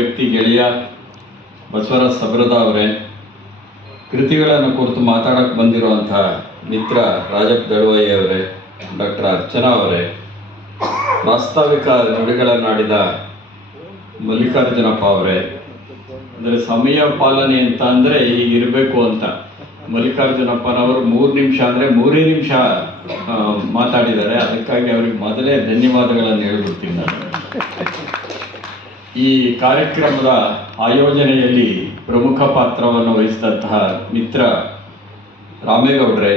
ವ್ಯಕ್ತಿ ಗೆಳೆಯ ಬಸವರಾಜ್ ಸಬ್ರದ ಅವರೇ, ಕೃತಿಗಳನ್ನು ಕುರಿತು ಮಾತಾಡಕ್ಕೆ ಬಂದಿರುವಂಥ ಮಿತ್ರ ರಾಜಪ್ಪ ದಳವಾಯಿ ಅವರೇ, ಡಾಕ್ಟರ್ ಅರ್ಚನಾ ಅವರೇ, ಪ್ರಾಸ್ತಾವಿಕ ನುಡಿಗಳನ್ನಾಡಿದ ಮಲ್ಲಿಕಾರ್ಜುನಪ್ಪ ಅವರೇ, ಅಂದರೆ ಸಮಯ ಪಾಲನೆ ಅಂತ ಅಂದರೆ ಹೀಗಿರಬೇಕು ಅಂತ ಮಲ್ಲಿಕಾರ್ಜುನಪ್ಪನವರು 3 ನಿಮಿಷ ಅಂದರೆ 3 ನಿಮಿಷ ಮಾತಾಡಿದ್ದಾರೆ. ಅದಕ್ಕಾಗಿ ಅವರಿಗೆ ಮೊದಲೇ ಧನ್ಯವಾದಗಳನ್ನು ಹೇಳ್ಬಿಡ್ತೀನಿ ನಾನು. ಈ ಕಾರ್ಯಕ್ರಮದ ಆಯೋಜನೆಯಲ್ಲಿ ಪ್ರಮುಖ ಪಾತ್ರವನ್ನು ವಹಿಸಿದಂತಹ ಮಿತ್ರ ರಾಮೇಗೌಡರೇ,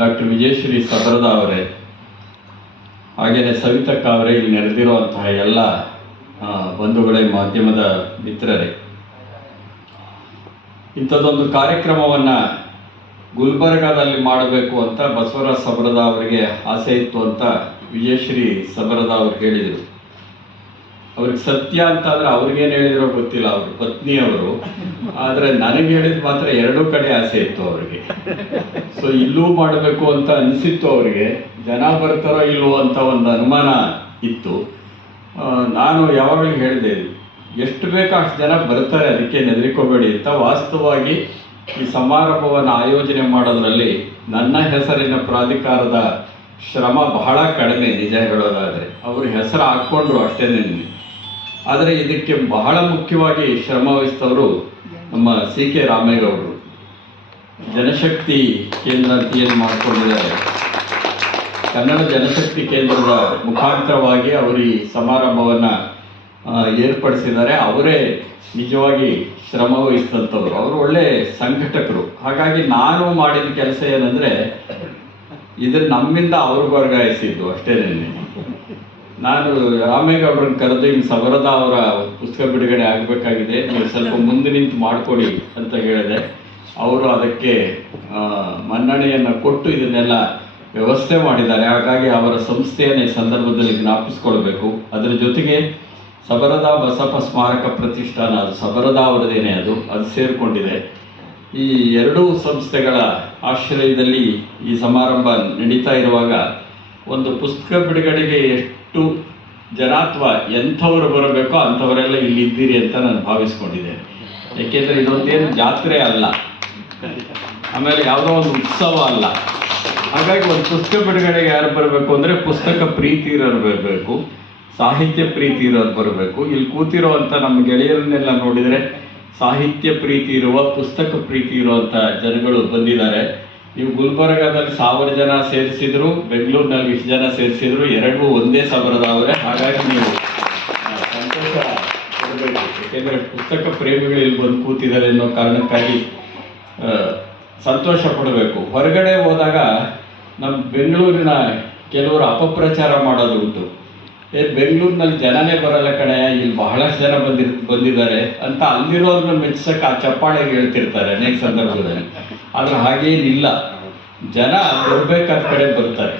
ಡಾಕ್ಟರ್ ವಿಜಯಶ್ರೀ ಸಬರದ ಅವರೇ, ಹಾಗೆಯೇ ಸವಿತಕ್ಕ ಅವರೇ, ಇಲ್ಲಿ ನೆರೆದಿರುವಂತಹ ಎಲ್ಲ ಬಂಧುಗಳೇ, ಮಾಧ್ಯಮದ ಮಿತ್ರರೇ, ಇಂಥದ್ದೊಂದು ಕಾರ್ಯಕ್ರಮವನ್ನು ಗುಲ್ಬರ್ಗಾದಲ್ಲಿ ಮಾಡಬೇಕು ಅಂತ ಬಸವರಾಜ್ ಸಬರದ ಅವರಿಗೆ ಆಸೆ ಇತ್ತು ಅಂತ ವಿಜಯಶ್ರೀ ಸಬರದ ಅವರು ಹೇಳಿದರು. ಅವ್ರಿಗೆ ಸತ್ಯ ಅಂತಂದರೆ ಅವ್ರಿಗೇನು ಹೇಳಿದ್ರೋ ಗೊತ್ತಿಲ್ಲ, ಅವರು ಪತ್ನಿಯವರು. ಆದರೆ ನನಗೆ ಹೇಳಿದ ಮಾತ್ರ 2 ಕಡೆ ಆಸೆ ಇತ್ತು ಅವರಿಗೆ. ಸೊ ಇಲ್ಲೂ ಮಾಡಬೇಕು ಅಂತ ಅನಿಸಿತ್ತು ಅವರಿಗೆ. ಜನ ಬರ್ತಾರೋ ಇಲ್ವೋ ಅಂತ ಒಂದು ಅನುಮಾನ ಇತ್ತು. ನಾನು ಯಾವಾಗಲೂ ಹೇಳಿದೆ, ಎಷ್ಟು ಬೇಕೋ ಅಷ್ಟು ಜನ ಬರ್ತಾರೆ, ಅದಕ್ಕೆ ಹೆದರಿಕೋಬೇಡಿ ಅಂತ. ವಾಸ್ತವವಾಗಿ ಈ ಸಮಾರಂಭವನ್ನು ಆಯೋಜನೆ ಮಾಡೋದ್ರಲ್ಲಿ ನನ್ನ ಹೆಸರಿನ ಪ್ರಾಧಿಕಾರದ ಶ್ರಮ ಬಹಳ ಕಡಿಮೆ, ನಿಜ ಹೇಳೋದಾದರೆ. ಅವರು ಹೆಸರು ಹಾಕ್ಕೊಂಡ್ರು ಅಷ್ಟೇನೆ. ಆದರೆ ಇದಕ್ಕೆ ಬಹಳ ಮುಖ್ಯವಾಗಿ ಶ್ರಮ ವಹಿಸಿದವರು ನಮ್ಮ CK ರಾಮೇಗೌಡರು. ಜನಶಕ್ತಿ ಕೇಂದ್ರ ಅಂತ ಏನು ಮಾಡಿಕೊಂಡಿದ್ದಾರೆ, ಕನ್ನಡ ಜನಶಕ್ತಿ ಕೇಂದ್ರದ ಮುಖಾಂತರವಾಗಿ ಅವರು ಈ ಸಮಾರಂಭವನ್ನು ಏರ್ಪಡಿಸಿದ್ದಾರೆ. ಅವರೇ ನಿಜವಾಗಿ ಶ್ರಮ ವಹಿಸಿದಂಥವ್ರು. ಅವರು ಒಳ್ಳೆ ಸಂಘಟಕರು. ಹಾಗಾಗಿ ನಾನು ಮಾಡಿದ ಕೆಲಸ ಏನಂದರೆ, ಇದನ್ನು ನಮ್ಮಿಂದ ಅವ್ರಿಗೆ ವರ್ಗಾಯಿಸಿದ್ದು ಅಷ್ಟೇನೆ. ನಾನು ರಾಮೇಗೌಡರನ್ನ ಕರೆದು ಹಿಂಗೆ ಸಬರದ ಅವರ ಪುಸ್ತಕ ಬಿಡುಗಡೆ ಆಗಬೇಕಾಗಿದೆ, ನೀವು ಸ್ವಲ್ಪ ಮುಂದೆ ನಿಂತು ಮಾಡಿಕೊಡಿ ಅಂತ ಹೇಳಿದೆ. ಅವರು ಅದಕ್ಕೆ ಮನ್ನಣೆಯನ್ನು ಕೊಟ್ಟು ಇದನ್ನೆಲ್ಲ ವ್ಯವಸ್ಥೆ ಮಾಡಿದ್ದಾರೆ. ಹಾಗಾಗಿ ಅವರ ಸಂಸ್ಥೆಯನ್ನು ಈ ಸಂದರ್ಭದಲ್ಲಿ ಜ್ಞಾಪಿಸ್ಕೊಳ್ಬೇಕು. ಅದರ ಜೊತೆಗೆ ಸಬರದ ಬಸಪ್ಪ ಸ್ಮಾರಕ ಪ್ರತಿಷ್ಠಾನ, ಅದು ಸಬರದ ಅವರದೇನೆ, ಅದು ಸೇರಿಕೊಂಡಿದೆ. ಈ 2 ಸಂಸ್ಥೆಗಳ ಆಶ್ರಯದಲ್ಲಿ ಈ ಸಮಾರಂಭ ನಡೀತಾ ಇರುವಾಗ ಒಂದು ಪುಸ್ತಕ ಬಿಡುಗಡೆಗೆ ಎಷ್ಟು ಜನ ಅಥವಾ ಎಂಥವರು ಬರಬೇಕೋ ಅಂಥವರೆಲ್ಲ ಇಲ್ಲಿ ಇದ್ದೀರಿ ಅಂತ ನಾನು ಭಾವಿಸ್ಕೊಂಡಿದ್ದೇನೆ. ಏಕೆಂದರೆ ಇದೊಂದೇನು ಜಾತ್ರೆ ಅಲ್ಲ, ಆಮೇಲೆ ಯಾವುದೋ ಒಂದು ಉತ್ಸವ ಅಲ್ಲ. ಹಾಗಾಗಿ ಒಂದು ಪುಸ್ತಕ ಬಿಡುಗಡೆಗೆ ಯಾರು ಬರಬೇಕು ಅಂದರೆ ಪುಸ್ತಕ ಪ್ರೀತಿ ಇರೋರು ಬರಬೇಕು, ಸಾಹಿತ್ಯ ಪ್ರೀತಿ ಇರೋರು ಬರಬೇಕು. ಇಲ್ಲಿ ಕೂತಿರೋವಂಥ ನಮ್ಮ ಗೆಳೆಯರನ್ನೆಲ್ಲ ನೋಡಿದರೆ ಸಾಹಿತ್ಯ ಪ್ರೀತಿ ಇರುವ, ಪುಸ್ತಕ ಪ್ರೀತಿ ಇರುವಂಥ ಜನಗಳು ಬಂದಿದ್ದಾರೆ. ನೀವು ಗುಲ್ಬರ್ಗಾದಲ್ಲಿ 1000 ಜನ ಸೇರಿಸಿದ್ರು, ಬೆಂಗಳೂರಿನಲ್ಲಿ ಇಷ್ಟು ಜನ ಸೇರಿಸಿದ್ರು, 2 ಒಂದೇ ಸಬರದ ಅವರೇ. ಹಾಗಾಗಿ ನೀವು ಸಂತೋಷ ಪಡಬೇಕು. ಏಕೆಂದರೆ ಪುಸ್ತಕ ಪ್ರೇಮಿಗಳು ಇಲ್ಲಿ ಬಂದು ಕೂತಿದ್ದಾರೆ ಅನ್ನೋ ಕಾರಣಕ್ಕಾಗಿ ಸಂತೋಷ ಪಡಬೇಕು. ಹೊರಗಡೆ ಹೋದಾಗ ನಮ್ಮ ಬೆಂಗಳೂರಿನ ಕೆಲವರು ಅಪಪ್ರಚಾರ ಮಾಡೋದು ಉಂಟು. ಬೆಂಗಳೂರಿನಲ್ಲಿ ಜನನೇ ಬರಲ್ಲ ಕಣೆ, ಇಲ್ಲಿ ಬಹಳಷ್ಟು ಜನ ಬಂದಿದ್ದಾರೆ ಅಂತ ಅಲ್ಲಿರೋರನ್ನ ಮೆಚ್ಚಕ್ಕೆ ಆ ಚಪ್ಪಾಳೆಗೆ ಹೇಳ್ತಿರ್ತಾರೆ ಅನೇಕ ಸಂದರ್ಭದಲ್ಲಿ. ಆದರೆ ಹಾಗೇನಿಲ್ಲ, ಜನ ಬರಬೇಕಾದ ಕಡೆ ಬರ್ತಾರೆ.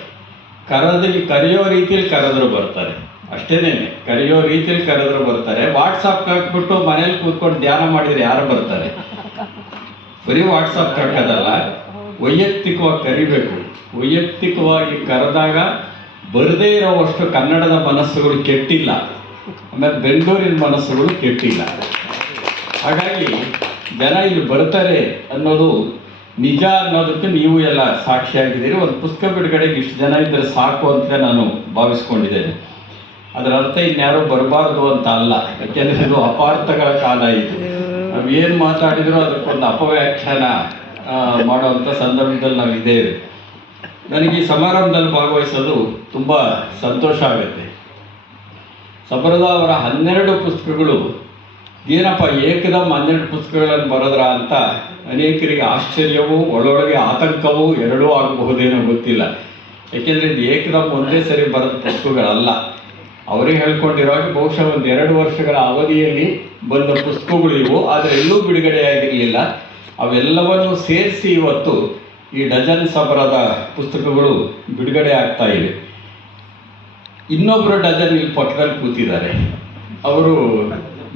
ಕರೆಯೋ ರೀತಿಯಲ್ಲಿ ಕರೆದ್ರು ಬರ್ತಾರೆ, ಅಷ್ಟೇನೆ. ಕರೆಯೋ ರೀತಿಯಲ್ಲಿ ಕರೆದ್ರು ಬರ್ತಾರೆ. ವಾಟ್ಸಪ್ಗೆ ಹಾಕ್ಬಿಟ್ಟು ಮನೇಲಿ ಕೂತ್ಕೊಂಡು ಧ್ಯಾನ ಮಾಡಿದರೆ ಯಾರು ಬರ್ತಾರೆ? ಬರೀ ವಾಟ್ಸಪ್ಗೆ ಹಾಕೋದಲ್ಲ, ವೈಯಕ್ತಿಕವಾಗಿ ಕರಿಬೇಕು. ವೈಯಕ್ತಿಕವಾಗಿ ಕರೆದಾಗ ಬರದೇ ಇರೋವಷ್ಟು ಕನ್ನಡದ ಮನಸ್ಸುಗಳು ಕೆಟ್ಟಿಲ್ಲ, ಆಮೇಲೆ ಬೆಂಗಳೂರಿನ ಮನಸ್ಸುಗಳು ಕೆಟ್ಟಿಲ್ಲ. ಹಾಗಾಗಿ ಜನ ಇಲ್ಲಿ ಬರ್ತಾರೆ ಅನ್ನೋದು ನಿಜ ಅನ್ನೋದಕ್ಕೆ ನೀವು ಎಲ್ಲ ಸಾಕ್ಷಿಯಾಗಿದ್ದೀರಿ. ಒಂದು ಪುಸ್ತಕ ಬಿಡುಗಡೆಗೆ ಇಷ್ಟು ಜನ ಇದ್ದರೆ ಸಾಕು ಅಂತ ನಾನು ಭಾವಿಸ್ಕೊಂಡಿದ್ದೇನೆ. ಅದರ ಅರ್ಥ ಇನ್ಯಾರೋ ಬರಬಾರ್ದು ಅಂತ ಅಲ್ಲ, ಯಾಕೆಂದರೆ ಇದು ಅಪಾರ್ಥಗಳ ಕಾಲ ಇದು. ನಾವು ಏನು ಮಾತಾಡಿದರೂ ಅದಕ್ಕೊಂದು ಅಪವ್ಯಾಖ್ಯಾನ ಮಾಡುವಂಥ ಸಂದರ್ಭದಲ್ಲಿ ನಾವಿದ್ದೇವೆ. ನನಗೆ ಈ ಸಮಾರಂಭದಲ್ಲಿ ಭಾಗವಹಿಸೋದು ತುಂಬ ಸಂತೋಷ ಆಗುತ್ತೆ. ಸಬರದ ಅವರ 12 ಪುಸ್ತಕಗಳು ಏನಪ್ಪ ಏಕದಮ್ 12 ಪುಸ್ತಕಗಳನ್ನು ಬರೆದ್ರ ಅಂತ ಅನೇಕರಿಗೆ ಆಶ್ಚರ್ಯವೂ ಒಳೊಳಗೆ ಆತಂಕವೂ ಎರಡೂ ಆಗಬಹುದೇನೋ ಗೊತ್ತಿಲ್ಲ. ಏಕೆಂದರೆ ಇದು ಏಕದಮ್ ಒಂದೇ ಸರಿ ಬರೆದ ಪುಸ್ತಕಗಳಲ್ಲ. ಅವರೇ ಹೇಳ್ಕೊಂಡಿರುವಾಗ ಬಹುಶಃ ಒಂದು 2 ವರ್ಷಗಳ ಅವಧಿಯಲ್ಲಿ ಬಂದ ಪುಸ್ತಕಗಳು ಇವು. ಆದರೆ ಎಲ್ಲೂ ಬಿಡುಗಡೆಯಾಗಿರಲಿಲ್ಲ. ಅವೆಲ್ಲವನ್ನು ಸೇರಿಸಿ ಇವತ್ತು ಈ ಡಜನ್ ಸಬರದ ಪುಸ್ತಕಗಳು ಬಿಡುಗಡೆ ಆಗ್ತಾ ಇವೆ. ಇನ್ನೊಬ್ಬರು ಡಜನ್ ಇಲ್ಲಿ ಪಕ್ಕದಲ್ಲಿ ಕೂತಿದ್ದಾರೆ. ಅವರು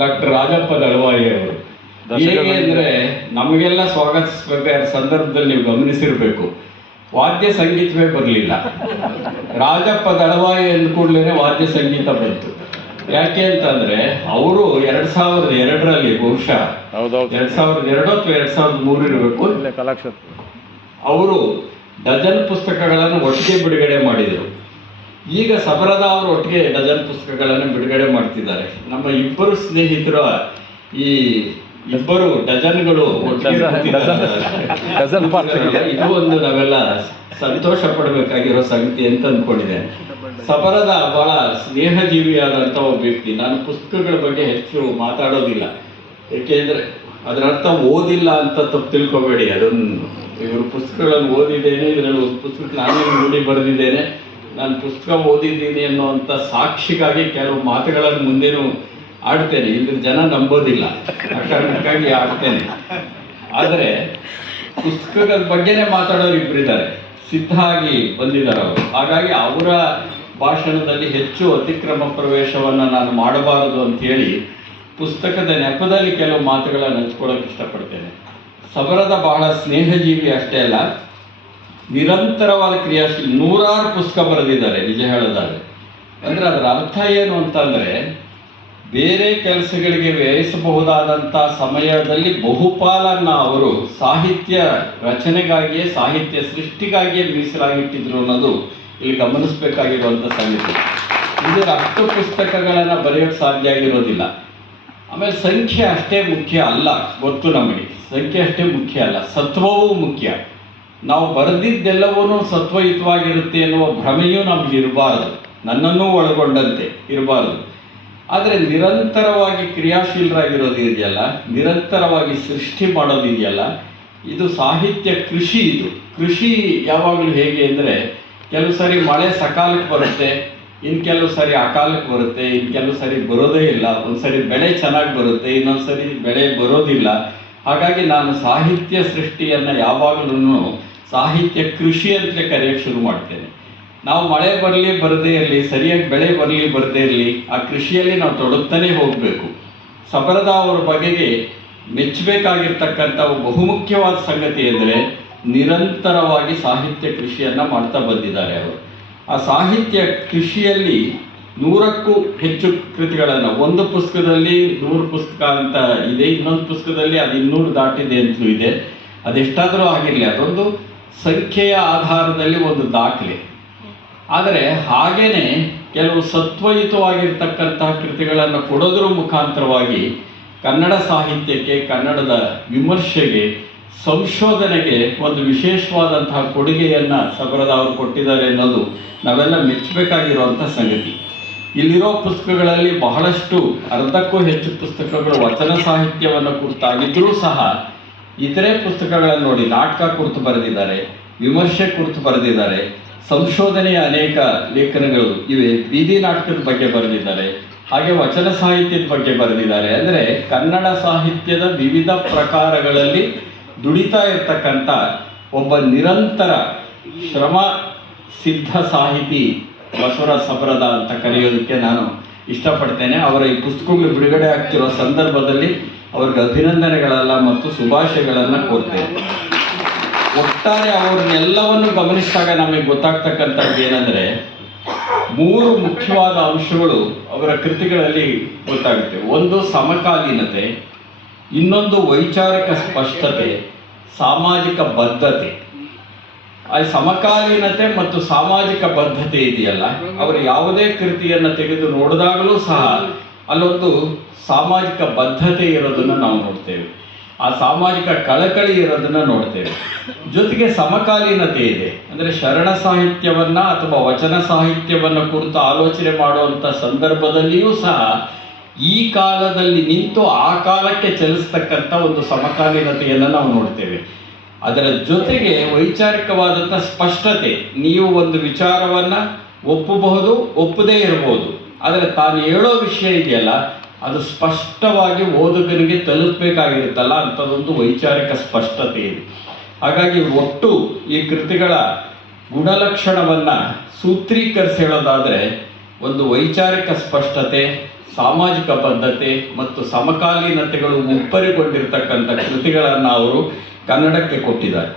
ಡಾಕ್ಟರ್ ರಾಜಪ್ಪ ದಳವಾಯಿ ಅವರು. ಹೇಗೆ ಅಂದರೆ ನಮಗೆಲ್ಲ ಸ್ವಾಗತಿಸಬೇಕಾದ ಸಂದರ್ಭದಲ್ಲಿ ನೀವು ಗಮನಿಸಿರಬೇಕು, ವಾದ್ಯ ಸಂಗೀತವೇ ಬರಲಿಲ್ಲ. ರಾಜಪ್ಪ ದಳವಾಯಿ ಅಂದ ಕೂಡಲೇ ವಾದ್ಯ ಸಂಗೀತ ಬಂತು. ಯಾಕೆ ಅಂತಂದರೆ ಅವರು 2002ರಲ್ಲಿ ಬಹುಶಃ 2002 ಅಥವಾ 2003 ಇರಬೇಕು, ಅವರು ಡಜನ್ ಪುಸ್ತಕಗಳನ್ನು ಒಟ್ಟಿಗೆ ಬಿಡುಗಡೆ ಮಾಡಿದರು. ಈಗ ಸಬರದ ಅವರು ಒಟ್ಟಿಗೆ ಡಜನ್ ಪುಸ್ತಕಗಳನ್ನು ಬಿಡುಗಡೆ ಮಾಡ್ತಿದ್ದಾರೆ. ನಮ್ಮ ಇಬ್ಬರು ಸ್ನೇಹಿತರು ಈ ಇಬ್ಬರು ಡಜನ್ಗಳು ಇದು ಒಂದು ನಾವೆಲ್ಲ ಸಂತೋಷ ಪಡಬೇಕಾಗಿರೋ ಸಂಗತಿ ಅಂತ ಅಂದ್ಕೊಂಡಿದ್ದೇನೆ. ಸಬರದ ಬಹಳ ಸ್ನೇಹಜೀವಿಯಾದಂಥ ಒಬ್ಬ ವ್ಯಕ್ತಿ. ನಾನು ಪುಸ್ತಕಗಳ ಬಗ್ಗೆ ಹೆಚ್ಚು ಮಾತಾಡೋದಿಲ್ಲ, ಏಕೆಂದರೆ ಅದರ ಅರ್ಥ ಓದಿಲ್ಲ ಅಂತ ತಪ್ಪು ತಿಳ್ಕೊಬೇಡಿ. ಅದನ್ನು ಇವರು ಪುಸ್ತಕಗಳನ್ನು ಓದಿದ್ದೇನೆ, ಇದರಲ್ಲಿ ಒಂದು ಪುಸ್ತಕ ನಾನೇ ನೋಡಿ ಬರೆದಿದ್ದೇನೆ, ನಾನು ಪುಸ್ತಕ ಓದಿದ್ದೀನಿ ಅನ್ನುವಂಥ ಸಾಕ್ಷಿಗಾಗಿ ಕೆಲವು ಮಾತುಗಳನ್ನು ಮುಂದೇನು ಆಡ್ತೇನೆ. ಇದ್ರ ಜನ ನಂಬೋದಿಲ್ಲ, ಆ ಕಾರಣಕ್ಕಾಗಿ ಆಡ್ತೇನೆ. ಆದರೆ ಪುಸ್ತಕದ ಬಗ್ಗೆನೇ ಮಾತಾಡೋರು ಇಬ್ಬರಿದ್ದಾರೆ, ಸಿದ್ಧ ಆಗಿ ಬಂದಿದ್ದಾರೆ ಅವರು. ಹಾಗಾಗಿ ಅವರ ಭಾಷಣದಲ್ಲಿ ಹೆಚ್ಚು ಅತಿಕ್ರಮ ಪ್ರವೇಶವನ್ನು ನಾನು ಮಾಡಬಾರದು ಅಂತೇಳಿ ಪುಸ್ತಕದ ನೆಪದಲ್ಲಿ ಕೆಲವು ಮಾತುಗಳನ್ನು ಹಂಚ್ಕೊಳ್ಳೋಕೆ ಇಷ್ಟಪಡ್ತೇನೆ. ಸಬರದ ಬಹಳ ಸ್ನೇಹಜೀವಿ ಅಷ್ಟೇ ಅಲ್ಲ, ನಿರಂತರವಾದ ಕ್ರಿಯಾಶೀಲ. 100 ಪುಸ್ತಕ ಬರೆದಿದ್ದಾರೆ ನಿಜ ಹೇಳೋದಾದ್ರೆ. ಅಂದರೆ ಅದರ ಅರ್ಥ ಏನು ಅಂತಂದರೆ, ಬೇರೆ ಕೆಲಸಗಳಿಗೆ ವ್ಯಯಿಸಬಹುದಾದಂಥ ಸಮಯದಲ್ಲಿ ಬಹುಪಾಲನ್ನು ಅವರು ಸಾಹಿತ್ಯ ರಚನೆಗಾಗಿಯೇ, ಸಾಹಿತ್ಯ ಸೃಷ್ಟಿಗಾಗಿಯೇ ಮೀಸಲಾಗಿಟ್ಟಿದ್ರು ಅನ್ನೋದು ಇಲ್ಲಿ ಗಮನಿಸಬೇಕಾಗಿರುವಂಥ ಸಂಗತಿ. ಇದರ ಅಷ್ಟು ಪುಸ್ತಕಗಳನ್ನು ಬರೆಯೋಕ್ಕೆ ಸಾಧ್ಯ ಆಗಿರೋದಿಲ್ಲ. ಆಮೇಲೆ ಸಂಖ್ಯೆ ಅಷ್ಟೇ ಮುಖ್ಯ ಅಲ್ಲ, ಗೊತ್ತು ನಮಗೆ. ಸಂಖ್ಯೆ ಅಷ್ಟೇ ಮುಖ್ಯ ಅಲ್ಲ, ಸತ್ವವೂ ಮುಖ್ಯ. ನಾವು ಬರೆದಿದ್ದೆಲ್ಲವೂ ಸತ್ವಯುತವಾಗಿರುತ್ತೆ ಎನ್ನುವ ಭ್ರಮೆಯೂ ನಮಗೆ ಇರಬಾರದು, ನನ್ನನ್ನೂ ಒಳಗೊಂಡಂತೆ ಇರಬಾರದು. ಆದರೆ ನಿರಂತರವಾಗಿ ಕ್ರಿಯಾಶೀಲರಾಗಿರೋದು ಇದೆಯಲ್ಲ, ನಿರಂತರವಾಗಿ ಸೃಷ್ಟಿ ಮಾಡೋದಿದೆಯಲ್ಲ, ಇದು ಸಾಹಿತ್ಯ ಕೃಷಿ. ಇದು ಕೃಷಿ ಯಾವಾಗಲೂ ಹೇಗೆ ಅಂದರೆ, ಕೆಲವು ಸಾರಿ ಮಳೆ ಸಕಾಲಕ್ಕೆ ಬರುತ್ತೆ, ಇನ್ನು ಕೆಲವು ಸಾರಿ ಅಕಾಲಕ್ಕೆ ಬರುತ್ತೆ, ಇನ್ನು ಕೆಲವು ಸಾರಿ ಬರೋದೇ ಇಲ್ಲ. ಒಂದು ಸರಿ ಬೆಳೆ ಚೆನ್ನಾಗಿ ಬರುತ್ತೆ, ಇನ್ನೊಂದು ಸರಿ ಬೆಳೆ ಬರೋದಿಲ್ಲ. ಹಾಗಾಗಿ ನಾನು ಸಾಹಿತ್ಯ ಸೃಷ್ಟಿಯನ್ನು ಯಾವಾಗಲೂ ಸಾಹಿತ್ಯ ಕೃಷಿ ಅಂತಲೇ ಕರೆಯೋಕ್ಕೆ ಶುರು ಮಾಡ್ತೇನೆ. ನಾವು ಮಳೆ ಬರಲಿ ಬರದೇ ಇರಲಿ, ಸರಿಯಾಗಿ ಬೆಳೆ ಬರಲಿ ಬರದೇ ಇರಲಿ, ಆ ಕೃಷಿಯಲ್ಲಿ ನಾವು ತೊಡಗ್ತಾನೆ ಹೋಗಬೇಕು. ಸಬರದ ಅವರ ಬಗೆಗೆ ಮೆಚ್ಚಬೇಕಾಗಿರ್ತಕ್ಕಂಥ ಬಹುಮುಖ್ಯವಾದ ಸಂಗತಿ ಎಂದರೆ, ನಿರಂತರವಾಗಿ ಸಾಹಿತ್ಯ ಕೃಷಿಯನ್ನು ಮಾಡ್ತಾ ಬಂದಿದ್ದಾರೆ ಅವರು. ಆ ಸಾಹಿತ್ಯ ಕೃಷಿಯಲ್ಲಿ 100ಕ್ಕೂ ಹೆಚ್ಚು ಕೃತಿಗಳನ್ನು, ಒಂದು ಪುಸ್ತಕದಲ್ಲಿ 100 ಪುಸ್ತಕ ಅಂತ ಇದೆ, ಇನ್ನೊಂದು ಪುಸ್ತಕದಲ್ಲಿ ಅದು 200 ದಾಟಿದೆ ಅಂತಲೂ ಇದೆ. ಅದೆಷ್ಟಾದರೂ ಆಗಿರಲಿ, ಅದೊಂದು ಸಂಖ್ಯೆಯ ಆಧಾರದಲ್ಲಿ ಒಂದು ದಾಖಲೆ. ಆದರೆ ಹಾಗೇನೆ ಕೆಲವು ಸತ್ವಯುತವಾಗಿರ್ತಕ್ಕಂತಹ ಕೃತಿಗಳನ್ನು ಕೊಡೋದ್ರ ಮುಖಾಂತರವಾಗಿ ಕನ್ನಡ ಸಾಹಿತ್ಯಕ್ಕೆ, ಕನ್ನಡದ ವಿಮರ್ಶೆಗೆ, ಸಂಶೋಧನೆಗೆ ಒಂದು ವಿಶೇಷವಾದಂತಹ ಕೊಡುಗೆಯನ್ನು ಸಬರದ ಅವರು ಕೊಟ್ಟಿದ್ದಾರೆ ಅನ್ನೋದು ನಾವೆಲ್ಲ ಮೆಚ್ಚಬೇಕಾಗಿರುವಂಥ ಸಂಗತಿ. ಇಲ್ಲಿರೋ ಪುಸ್ತಕಗಳಲ್ಲಿ ಬಹಳಷ್ಟು, ಅರ್ಧಕ್ಕೂ ಹೆಚ್ಚು ಪುಸ್ತಕಗಳು ವಚನ ಸಾಹಿತ್ಯವನ್ನು ಕುರಿತಾಗಿದ್ದರೂ ಸಹ ಇತರೆ ಪುಸ್ತಕಗಳನ್ನು ನೋಡಿ ನಾಟಕ ಕುರಿತು ಬರೆದಿದ್ದಾರೆ, ವಿಮರ್ಶೆ ಕುರಿತು ಬರೆದಿದ್ದಾರೆ, ಸಂಶೋಧನೆಯ ಅನೇಕ ಲೇಖನಗಳು ಇವೆ. ಬೀದಿ ನಾಟಕದ ಬಗ್ಗೆ ಬರೆದಿದ್ದಾರೆ, ಹಾಗೆ ವಚನ ಸಾಹಿತ್ಯದ ಬಗ್ಗೆ ಬರೆದಿದ್ದಾರೆ. ಅಂದರೆ ಕನ್ನಡ ಸಾಹಿತ್ಯದ ವಿವಿಧ ಪ್ರಕಾರಗಳಲ್ಲಿ ದುಡಿತಾ ಇರ್ತಕ್ಕಂಥ ಒಬ್ಬ ನಿರಂತರ ಶ್ರಮ ಸಿದ್ಧ ಸಾಹಿತಿ ಬಸವರಾಜ ಸಬರದ ಅಂತ ಕರೆಯೋದಕ್ಕೆ ನಾನು ಇಷ್ಟಪಡ್ತೇನೆ. ಅವರ ಈ ಪುಸ್ತಕಗಳು ಬಿಡುಗಡೆ ಆಗ್ತಿರೋ ಸಂದರ್ಭದಲ್ಲಿ ಅವ್ರಿಗೆ ಅಭಿನಂದನೆಗಳೆಲ್ಲ ಮತ್ತು ಶುಭಾಶಯಗಳನ್ನು ಕೋರ್ತೇನೆ. ಒಟ್ಟಾರೆ ಅವ್ರನ್ನೆಲ್ಲವನ್ನು ಗಮನಿಸಿದಾಗ ನಮಗೆ ಗೊತ್ತಾಗ್ತಕ್ಕಂಥದ್ದು ಏನಂದರೆ, 3 ಮುಖ್ಯವಾದ ಅಂಶಗಳು ಅವರ ಕೃತಿಗಳಲ್ಲಿ ಗೊತ್ತಾಗುತ್ತೆ. ಒಂದು ಸಮಕಾಲೀನತೆ, ಇನ್ನೊಂದು ವೈಚಾರಿಕ ಸ್ಪಷ್ಟತೆ, ಸಾಮಾಜಿಕ ಬದ್ಧತೆ. ಆ ಸಮಕಾಲೀನತೆ ಮತ್ತು ಸಾಮಾಜಿಕ ಬದ್ಧತೆ ಇದೆಯಲ್ಲ, ಅವರು ಯಾವುದೇ ಕೃತಿಯನ್ನು ತೆಗೆದು ನೋಡಿದಾಗಲೂ ಸಹ ಅಲ್ಲೊಂದು ಸಾಮಾಜಿಕ ಬದ್ಧತೆ ಇರೋದನ್ನು ನಾವು ನೋಡ್ತೇವೆ, ಆ ಸಾಮಾಜಿಕ ಕಳಕಳಿ ಇರೋದನ್ನು ನೋಡ್ತೇವೆ. ಜೊತೆಗೆ ಸಮಕಾಲೀನತೆ ಇದೆ. ಅಂದರೆ ಶರಣ ಸಾಹಿತ್ಯವನ್ನು ಅಥವಾ ವಚನ ಸಾಹಿತ್ಯವನ್ನು ಕುರಿತು ಆಲೋಚನೆ ಮಾಡುವಂಥ ಸಂದರ್ಭದಲ್ಲಿಯೂ ಸಹ ಈ ಕಾಲದಲ್ಲಿ ನಿಂತು ಆ ಕಾಲಕ್ಕೆ ಚಲಿಸ್ತಕ್ಕಂಥ ಒಂದು ಸಮಕಾಲೀನತೆಯನ್ನು ನಾವು ನೋಡ್ತೇವೆ. ಅದರ ಜೊತೆಗೆ ವೈಚಾರಿಕವಾದಂಥ ಸ್ಪಷ್ಟತೆ. ನೀವು ಒಂದು ವಿಚಾರವನ್ನು ಒಪ್ಪಬಹುದು, ಒಪ್ಪದೇ ಇರಬಹುದು, ಆದರೆ ತಾನು ಹೇಳೋ ವಿಷಯ ಇದೆಯಲ್ಲ, ಅದು ಸ್ಪಷ್ಟವಾಗಿ ಓದುಗನಿಗೆ ತಲುಪಬೇಕಾಗಿರುತ್ತಲ್ಲ, ಅಂಥದ್ದೊಂದು ವೈಚಾರಿಕ ಸ್ಪಷ್ಟತೆ ಇದೆ. ಹಾಗಾಗಿ ಒಟ್ಟು ಈ ಕೃತಿಗಳ ಗುಣಲಕ್ಷಣವನ್ನು ಸೂತ್ರೀಕರಿಸಿ ಹೇಳೋದಾದರೆ, ಒಂದು ವೈಚಾರಿಕ ಸ್ಪಷ್ಟತೆ, ಸಾಮಾಜಿಕ ಬದ್ಧತೆ ಮತ್ತು ಸಮಕಾಲೀನತೆಗಳು ಉಪ್ಪರಿಗೊಂಡಿರ್ತಕ್ಕಂಥ ಕೃತಿಗಳನ್ನು ಅವರು ಕನ್ನಡಕ್ಕೆ ಕೊಟ್ಟಿದ್ದಾರೆ.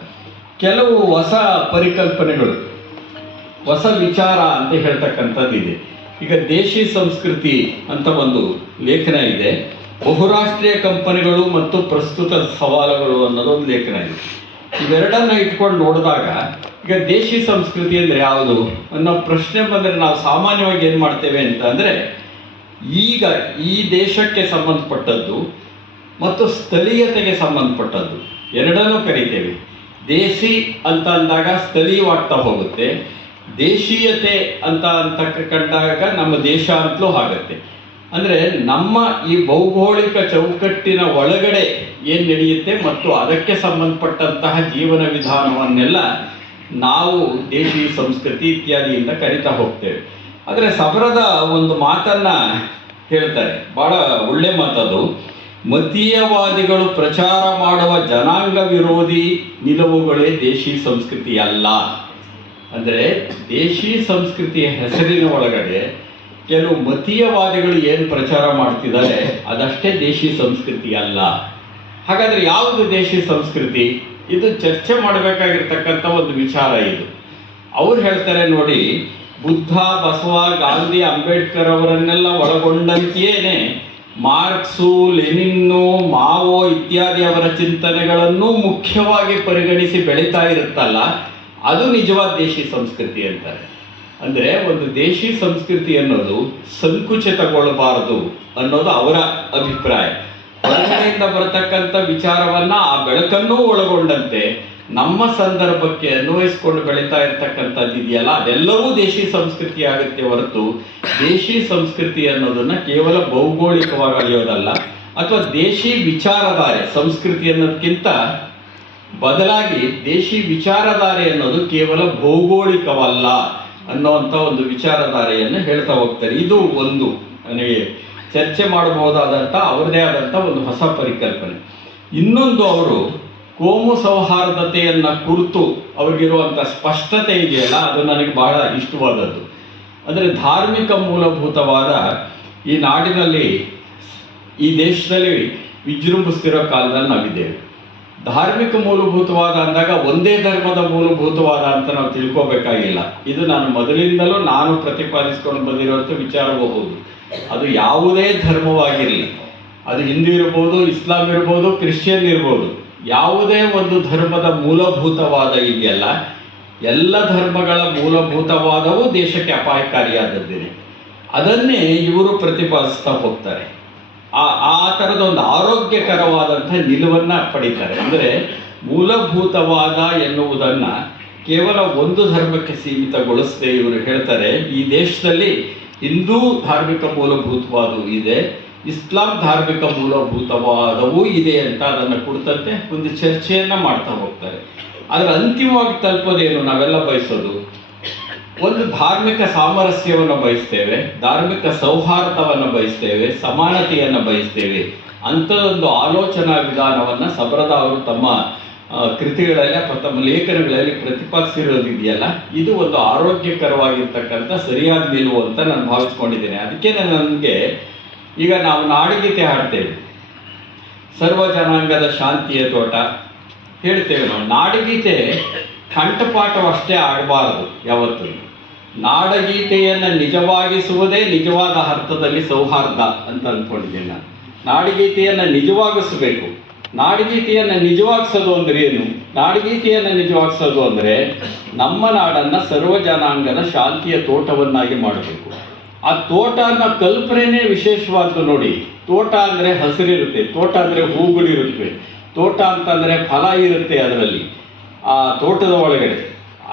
ಕೆಲವು ಹೊಸ ಪರಿಕಲ್ಪನೆಗಳು, ಹೊಸ ವಿಚಾರ ಅಂತ ಹೇಳ್ತಕ್ಕಂಥದ್ದು ಇದೆ. ಈಗ ದೇಶಿ ಸಂಸ್ಕೃತಿ ಅಂತ ಒಂದು ಲೇಖನ ಇದೆ. ಬಹುರಾಷ್ಟ್ರೀಯ ಕಂಪನಿಗಳು ಮತ್ತು ಪ್ರಸ್ತುತ ಸವಾಲುಗಳು ಅನ್ನೋದೊಂದು ಲೇಖನ ಇದೆ. ಇವೆರಡನ್ನ ಇಟ್ಕೊಂಡು ನೋಡಿದಾಗ ಈಗ ದೇಶಿ ಸಂಸ್ಕೃತಿ ಅಂದರೆ ಯಾವುದು ಅನ್ನೋ ಪ್ರಶ್ನೆ ಬಂದರೆ ನಾವು ಸಾಮಾನ್ಯವಾಗಿ ಏನು ಮಾಡ್ತೇವೆ ಅಂತ ಅಂದರೆ, ಈಗ ಈ ದೇಶಕ್ಕೆ ಸಂಬಂಧಪಟ್ಟದ್ದು ಮತ್ತು ಸ್ಥಳೀಯತೆಗೆ ಸಂಬಂಧಪಟ್ಟದ್ದು ಎರಡನ್ನೂ ಕರಿತೇವೆ. ದೇಸಿ ಅಂತ ಅಂದಾಗ ಸ್ಥಳೀಯವಾಗ್ತಾ ಹೋಗುತ್ತೆ, ದೇಶೀಯತೆ ಅಂತ ಕಂಡಾಗ ನಮ್ಮ ದೇಶ ಅಂತಲೂ ಆಗುತ್ತೆ. ಅಂದರೆ ನಮ್ಮ ಈ ಭೌಗೋಳಿಕ ಚೌಕಟ್ಟಿನ ಒಳಗಡೆ ಏನು ನಡೆಯುತ್ತೆ ಮತ್ತು ಅದಕ್ಕೆ ಸಂಬಂಧಪಟ್ಟಂತಹ ಜೀವನ ವಿಧಾನವನ್ನೆಲ್ಲ ನಾವು ದೇಶಿ ಸಂಸ್ಕೃತಿ ಇತ್ಯಾದಿಯಿಂದ ಕರಿತಾ ಹೋಗ್ತೇವೆ. ಆದರೆ ಸಬರದ ಒಂದು ಮಾತನ್ನು ಹೇಳ್ತಾರೆ, ಭಾಳ ಒಳ್ಳೆ ಮಾತದು. ಮತೀಯವಾದಿಗಳು ಪ್ರಚಾರ ಮಾಡುವ ಜನಾಂಗ ವಿರೋಧಿ ನಿಲುವುಗಳೇ ದೇಶಿ ಸಂಸ್ಕೃತಿ ಅಲ್ಲ. ಅಂದರೆ ದೇಶಿ ಸಂಸ್ಕೃತಿಯ ಹೆಸರಿನ ಒಳಗಡೆ ಕೆಲವು ಮತೀಯವಾದಿಗಳು ಏನು ಪ್ರಚಾರ ಮಾಡ್ತಿದ್ದಾರೆ ಅದಷ್ಟೇ ದೇಶಿ ಸಂಸ್ಕೃತಿ ಅಲ್ಲ. ಹಾಗಾದರೆ ಯಾವುದು ದೇಶಿ ಸಂಸ್ಕೃತಿ? ಇದು ಚರ್ಚೆ ಮಾಡಬೇಕಾಗಿರ್ತಕ್ಕಂಥ ಒಂದು ವಿಚಾರ ಇದು. ಅವ್ರು ಹೇಳ್ತಾರೆ ನೋಡಿ, ಬುದ್ಧ, ಬಸವ, ಗಾಂಧಿ, ಅಂಬೇಡ್ಕರ್ ಅವರನ್ನೆಲ್ಲ ಒಳಗೊಂಡಂತೆಯೇ ಮಾರ್ಕ್ಸು, ಲೆನಿನ್ನು, ಮಾವೋ ಇತ್ಯಾದಿ ಅವರ ಚಿಂತನೆಗಳನ್ನು ಮುಖ್ಯವಾಗಿ ಪರಿಗಣಿಸಿ ಬೆಳೀತಾ ಇರುತ್ತಲ್ಲ, ಅದು ನಿಜವಾದ ದೇಶಿ ಸಂಸ್ಕೃತಿ ಅಂತಾರೆ. ಅಂದರೆ ಒಂದು ದೇಶಿ ಸಂಸ್ಕೃತಿ ಅನ್ನೋದು ಸಂಕುಚಿತಗೊಳ್ಳಬಾರದು ಅನ್ನೋದು ಅವರ ಅಭಿಪ್ರಾಯ. ಹೊರಗಡೆಯಿಂದ ಬರತಕ್ಕಂಥ ವಿಚಾರವನ್ನು ಆ ಬೆಳಕನ್ನೂ ಒಳಗೊಂಡಂತೆ ನಮ್ಮ ಸಂದರ್ಭಕ್ಕೆ ಅನ್ವಯಿಸ್ಕೊಂಡು ಬೆಳೀತಾ ಇರತಕ್ಕಂಥದ್ದು ಇದೆಯಲ್ಲ, ಅದೆಲ್ಲವೂ ದೇಶಿ ಸಂಸ್ಕೃತಿ ಆಗುತ್ತೆ ಹೊರತು ದೇಶಿ ಸಂಸ್ಕೃತಿ ಅನ್ನೋದನ್ನು ಕೇವಲ ಭೌಗೋಳಿಕವಾಗಿ ಅಳೆಯೋದಲ್ಲ, ಅಥವಾ ದೇಶಿ ವಿಚಾರಧಾರೆ ಸಂಸ್ಕೃತಿ ಅನ್ನೋದಕ್ಕಿಂತ ಬದಲಾಗಿ ದೇಶಿ ವಿಚಾರಧಾರೆ ಅನ್ನೋದು ಕೇವಲ ಭೌಗೋಳಿಕವಲ್ಲ ಅನ್ನೋವಂಥ ಒಂದು ವಿಚಾರಧಾರೆಯನ್ನು ಹೇಳ್ತಾ ಹೋಗ್ತಾರೆ. ಇದು ಒಂದು ನನಗೆ ಚರ್ಚೆ ಮಾಡಬಹುದಾದಂಥ ಅವರದೇ ಆದಂಥ ಒಂದು ಹೊಸ ಪರಿಕಲ್ಪನೆ. ಇನ್ನೊಂದು, ಅವರು ಕೋಮು ಸೌಹಾರ್ದತೆಯನ್ನು ಕುರಿತು ಅವ್ರಿಗಿರುವಂಥ ಸ್ಪಷ್ಟತೆ ಇದೆಯಲ್ಲ, ಅದು ನನಗೆ ಬಹಳ ಇಷ್ಟವಾದದ್ದು. ಅಂದರೆ ಧಾರ್ಮಿಕ ಮೂಲಭೂತವಾದ ಈ ನಾಡಿನಲ್ಲಿ, ಈ ದೇಶದಲ್ಲಿ ವಿಜೃಂಭಿಸ್ತಿರೋ ಕಾಲದಲ್ಲಿ ನಾವಿದ್ದೇವೆ. ಧಾರ್ಮಿಕ ಮೂಲಭೂತವಾದ ಅಂದಾಗ ಒಂದೇ ಧರ್ಮದ ಮೂಲಭೂತವಾದ ಅಂತ ನಾವು ತಿಳ್ಕೋಬೇಕಾಗಿಲ್ಲ. ಇದು ನಾನು ಮೊದಲಿಂದಲೂ ಪ್ರತಿಪಾದಿಸ್ಕೊಂಡು ಬಂದಿರುವಂಥ ವಿಚಾರವೂ ಹೌದು. ಅದು ಯಾವುದೇ ಧರ್ಮವಾಗಿರಲಿ, ಅದು ಹಿಂದೂ ಇರ್ಬೋದು, ಇಸ್ಲಾಂ ಇರ್ಬೋದು, ಕ್ರಿಶ್ಚಿಯನ್ ಇರ್ಬೋದು, ಯಾವುದೇ ಒಂದು ಧರ್ಮದ ಮೂಲಭೂತವಾದ ಇದೆಯಲ್ಲ, ಎಲ್ಲ ಧರ್ಮಗಳ ಮೂಲಭೂತವಾದವೂ ದೇಶಕ್ಕೆ ಅಪಾಯಕಾರಿಯಾದದ್ದೇನೆ. ಅದನ್ನೇ ಇವರು ಪ್ರತಿಪಾದಿಸ್ತಾ ಹೋಗ್ತಾರೆ. ಆ ಥರದೊಂದು ಆರೋಗ್ಯಕರವಾದಂಥ ನಿಲುವನ್ನು ಪಡೀತಾರೆ. ಅಂದರೆ ಮೂಲಭೂತವಾದ ಎನ್ನುವುದನ್ನು ಕೇವಲ ಒಂದು ಧರ್ಮಕ್ಕೆ ಸೀಮಿತಗೊಳಿಸದೆ ಇವರು ಹೇಳ್ತಾರೆ, ಈ ದೇಶದಲ್ಲಿ ಹಿಂದೂ ಧಾರ್ಮಿಕ ಮೂಲಭೂತವಾದವೂ ಇದೆ, ಇಸ್ಲಾಂ ಧಾರ್ಮಿಕ ಮೂಲಭೂತವಾದವೂ ಇದೆ ಅಂತ ಅದನ್ನು ಕುರಿತಂತೆ ಒಂದು ಚರ್ಚೆಯನ್ನು ಮಾಡ್ತಾ ಹೋಗ್ತಾರೆ. ಆದರೆ ಅಂತಿಮವಾಗಿ ತಲುಪೋದೇನು ನಾವೆಲ್ಲ ಬಯಸೋದು? ಒಂದು ಧಾರ್ಮಿಕ ಸಾಮರಸ್ಯವನ್ನು ಬಯಸ್ತೇವೆ, ಧಾರ್ಮಿಕ ಸೌಹಾರ್ದವನ್ನು ಬಯಸ್ತೇವೆ, ಸಮಾನತೆಯನ್ನು ಬಯಸ್ತೇವೆ. ಅಂಥದ್ದೊಂದು ಆಲೋಚನಾ ವಿಧಾನವನ್ನು ಸಬರದ ಅವರು ತಮ್ಮ ಕೃತಿಗಳಲ್ಲಿ ಅಥವಾ ತಮ್ಮ ಲೇಖನಗಳಲ್ಲಿ ಪ್ರತಿಪಾದಿಸಿರೋದಿದೆಯಲ್ಲ, ಇದು ಒಂದು ಆರೋಗ್ಯಕರವಾಗಿರ್ತಕ್ಕಂಥ ಸರಿಯಾದ ನಿಲುವು ಅಂತ ನಾನು ಭಾವಿಸ್ಕೊಂಡಿದ್ದೇನೆ. ಅದಕ್ಕೆ ನನಗೆ ಈಗ ನಾವು ನಾಡಗೀತೆ ಹಾಡ್ತೇವೆ, ಸರ್ವ ಜನಾಂಗದ ಶಾಂತಿಯ ತೋಟ ಹೇಳ್ತೇವೆ ನಾವು. ನಾಡಗೀತೆ ಕಂಠಪಾಠವಷ್ಟೇ ಆಗಬಾರದು ಯಾವತ್ತೂ. ನಾಡಗೀತೆಯನ್ನು ನಿಜವಾಗಿಸುವುದೇ ನಿಜವಾದ ಅರ್ಥದಲ್ಲಿ ಸೌಹಾರ್ದ ಅಂತ ಅಂದ್ಕೊಂಡಿದ್ದೇನೆ ನಾನು. ನಾಡಗೀತೆಯನ್ನು ನಿಜವಾಗಿಸಬೇಕು. ನಾಡಗೀತೆಯನ್ನು ನಿಜವಾಗಿಸೋದು ಅಂದರೆ ಏನು? ನಾಡಗೀತೆಯನ್ನು ನಿಜವಾಗಿಸೋದು ಅಂದರೆ ನಮ್ಮ ನಾಡನ್ನು ಸರ್ವ ಜನಾಂಗದ ಶಾಂತಿಯ ತೋಟವನ್ನಾಗಿ ಮಾಡಬೇಕು. ಆ ತೋಟ ಅನ್ನೋ ಕಲ್ಪನೆನೇ ವಿಶೇಷವಾದ್ದು ನೋಡಿ. ತೋಟ ಅಂದರೆ ಹಸಿರಿರುತ್ತೆ, ತೋಟ ಅಂದರೆ ಹೂಗಳಿರುತ್ತವೆ, ತೋಟ ಅಂತಂದರೆ ಫಲ ಇರುತ್ತೆ ಅದರಲ್ಲಿ, ಆ ತೋಟದ ಒಳಗಡೆ.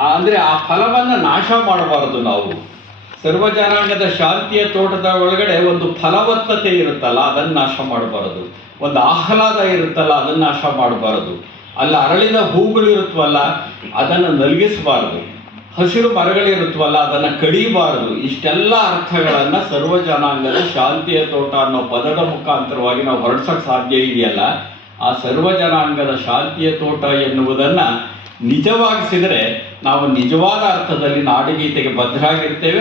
ಅಂದರೆ ಆ ಫಲವನ್ನು ನಾಶ ಮಾಡಬಾರದು ನಾವು. ಸರ್ವ ಜನಾಂಗದ ಶಾಂತಿಯ ತೋಟದ ಒಳಗಡೆ ಒಂದು ಫಲವತ್ತತೆ ಇರುತ್ತಲ್ಲ, ಅದನ್ನು ನಾಶ ಮಾಡಬಾರದು. ಒಂದು ಆಹ್ಲಾದ ಇರುತ್ತಲ್ಲ, ಅದನ್ನು ನಾಶ ಮಾಡಬಾರದು. ಅಲ್ಲಿ ಅರಳಿದ ಹೂಗಳಿರುತ್ತವಲ್ಲ, ಅದನ್ನು ನಲಗಿಸಬಾರದು. ಹಸಿರು ಮರಗಳಿರುತ್ತವಲ್ಲ, ಅದನ್ನು ಕಡಿಬಾರದು. ಇಷ್ಟೆಲ್ಲ ಅರ್ಥಗಳನ್ನು ಸರ್ವ ಜನಾಂಗದ ಶಾಂತಿಯ ತೋಟ ಅನ್ನೋ ಪದದ ಮುಖಾಂತರವಾಗಿ ನಾವು ಹೊರಡ್ಸೋಕ್ಕೆ ಸಾಧ್ಯ ಇದೆಯಲ್ಲ, ಆ ಸರ್ವ ಜನಾಂಗದ ಶಾಂತಿಯ ತೋಟ ಎನ್ನುವುದನ್ನು ನಿಜವಾಗಿಸಿದರೆ ನಾವು ನಿಜವಾದ ಅರ್ಥದಲ್ಲಿ ನಾಡಗೀತೆಗೆ ಬದ್ಧರಾಗಿರ್ತೇವೆ.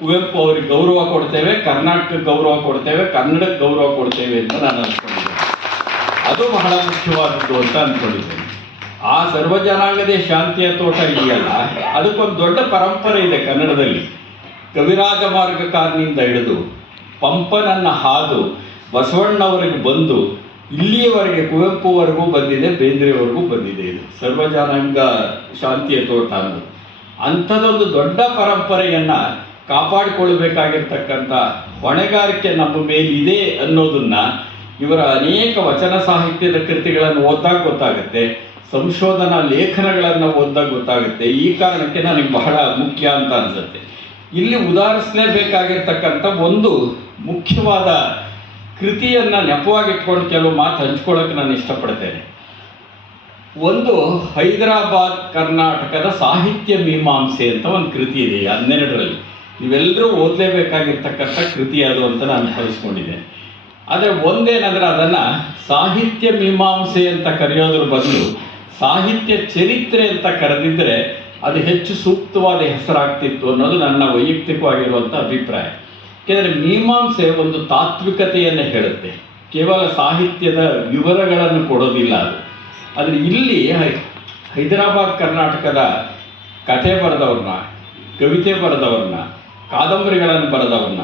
ಕುವೆಂಪು ಅವರಿಗೆ ಗೌರವ ಕೊಡ್ತೇವೆ, ಕರ್ನಾಟಕಕ್ಕೆ ಗೌರವ ಕೊಡ್ತೇವೆ, ಕನ್ನಡಕ್ಕೆ ಗೌರವ ಕೊಡ್ತೇವೆ ಅಂತ ನಾನು ಅಂದ್ಕೊಂಡಿದ್ದೇನೆ. ಅದು ಬಹಳ ಮುಖ್ಯವಾದದ್ದು ಅಂತ ಅಂದ್ಕೊಂಡಿದ್ದೇನೆ. ಆ ಸರ್ವ ಜನಾಂಗದ ಶಾಂತಿಯ ತೋಟ ಇದೆಯಲ್ಲ, ಅದಕ್ಕೊಂದು ದೊಡ್ಡ ಪರಂಪರೆ ಇದೆ ಕನ್ನಡದಲ್ಲಿ. ಕವಿರಾಜ ಮಾರ್ಗಕಾರನಿಂದ ಹಿಡಿದು ಪಂಪನನ್ನು ಹಾದು ಬಸವಣ್ಣವರಿಗೆ ಬಂದು ಇಲ್ಲಿಯವರೆಗೆ ಕುವೆಂಪುವರೆಗೂ ಬಂದಿದೆ, ಬೇಂದ್ರೆವರೆಗೂ ಬಂದಿದೆ. ಇದು ಸರ್ವಜನಾಂಗ ಶಾಂತಿಯ ತೋಟ ಅನ್ನೋದು ಅಂಥದ್ದೊಂದು ದೊಡ್ಡ ಪರಂಪರೆಯನ್ನು ಕಾಪಾಡಿಕೊಳ್ಬೇಕಾಗಿರ್ತಕ್ಕಂಥ ಹೊಣೆಗಾರಿಕೆ ನಮ್ಮ ಮೇಲಿದೆ ಅನ್ನೋದನ್ನು ಇವರ ಅನೇಕ ವಚನ ಸಾಹಿತ್ಯದ ಕೃತಿಗಳನ್ನು ಓದಿದಾಗ ಗೊತ್ತಾಗುತ್ತೆ, ಸಂಶೋಧನಾ ಲೇಖನಗಳನ್ನು ಓದಿದಾಗ ಗೊತ್ತಾಗುತ್ತೆ. ಈ ಕಾರಣಕ್ಕೆ ನನಗೆ ಬಹಳ ಮುಖ್ಯ ಅಂತ ಅನಿಸುತ್ತೆ. ಇಲ್ಲಿ ಉದಾಹರಿಸಲೇಬೇಕಾಗಿರ್ತಕ್ಕಂಥ ಒಂದು ಮುಖ್ಯವಾದ ಕೃತಿಯನ್ನು ನೆಪವಾಗಿಟ್ಕೊಂಡು ಕೆಲವು ಮಾತು ಹಂಚ್ಕೊಳ್ಳೋಕೆ ನಾನು ಇಷ್ಟಪಡ್ತೇನೆ. ಒಂದು ಹೈದರಾಬಾದ್ ಕರ್ನಾಟಕದ ಸಾಹಿತ್ಯ ಮೀಮಾಂಸೆ ಅಂತ ಒಂದು ಕೃತಿ ಇದೆ 12ರಲ್ಲಿ. ನೀವೆಲ್ಲರೂ ಓದಲೇಬೇಕಾಗಿರ್ತಕ್ಕಂಥ ಕೃತಿ ಅದು ಅಂತ ನಾನು ಭಾವಿಸ್ಕೊಂಡಿದ್ದೇನೆ. ಆದರೆ ಒಂದೇನಂದರೆ ಅದನ್ನು ಸಾಹಿತ್ಯ ಮೀಮಾಂಸೆ ಅಂತ ಕರೆಯೋದ್ರ ಬದಲು ಸಾಹಿತ್ಯ ಚರಿತ್ರೆ ಅಂತ ಕರೆದಿದ್ದರೆ ಅದು ಹೆಚ್ಚು ಸೂಕ್ತವಾದ ಹೆಸರಾಗ್ತಿತ್ತು ಅನ್ನೋದು ನನ್ನ ವೈಯಕ್ತಿಕವಾಗಿರುವಂಥ ಅಭಿಪ್ರಾಯ. ಏಕೆಂದರೆ ಮೀಮಾಂಸೆ ಒಂದು ತಾತ್ವಿಕತೆಯನ್ನು ಹೇಳುತ್ತೆ, ಕೇವಲ ಸಾಹಿತ್ಯದ ವಿವರಗಳನ್ನು ಕೊಡೋದಿಲ್ಲ ಅದು. ಆದರೆ ಇಲ್ಲಿ ಹೈದರಾಬಾದ್ ಕರ್ನಾಟಕದ ಕಥೆ ಬರೆದವ್ರನ್ನ, ಕವಿತೆ ಬರೆದವ್ರನ್ನ, ಕಾದಂಬರಿಗಳನ್ನು ಬರೆದವ್ರನ್ನ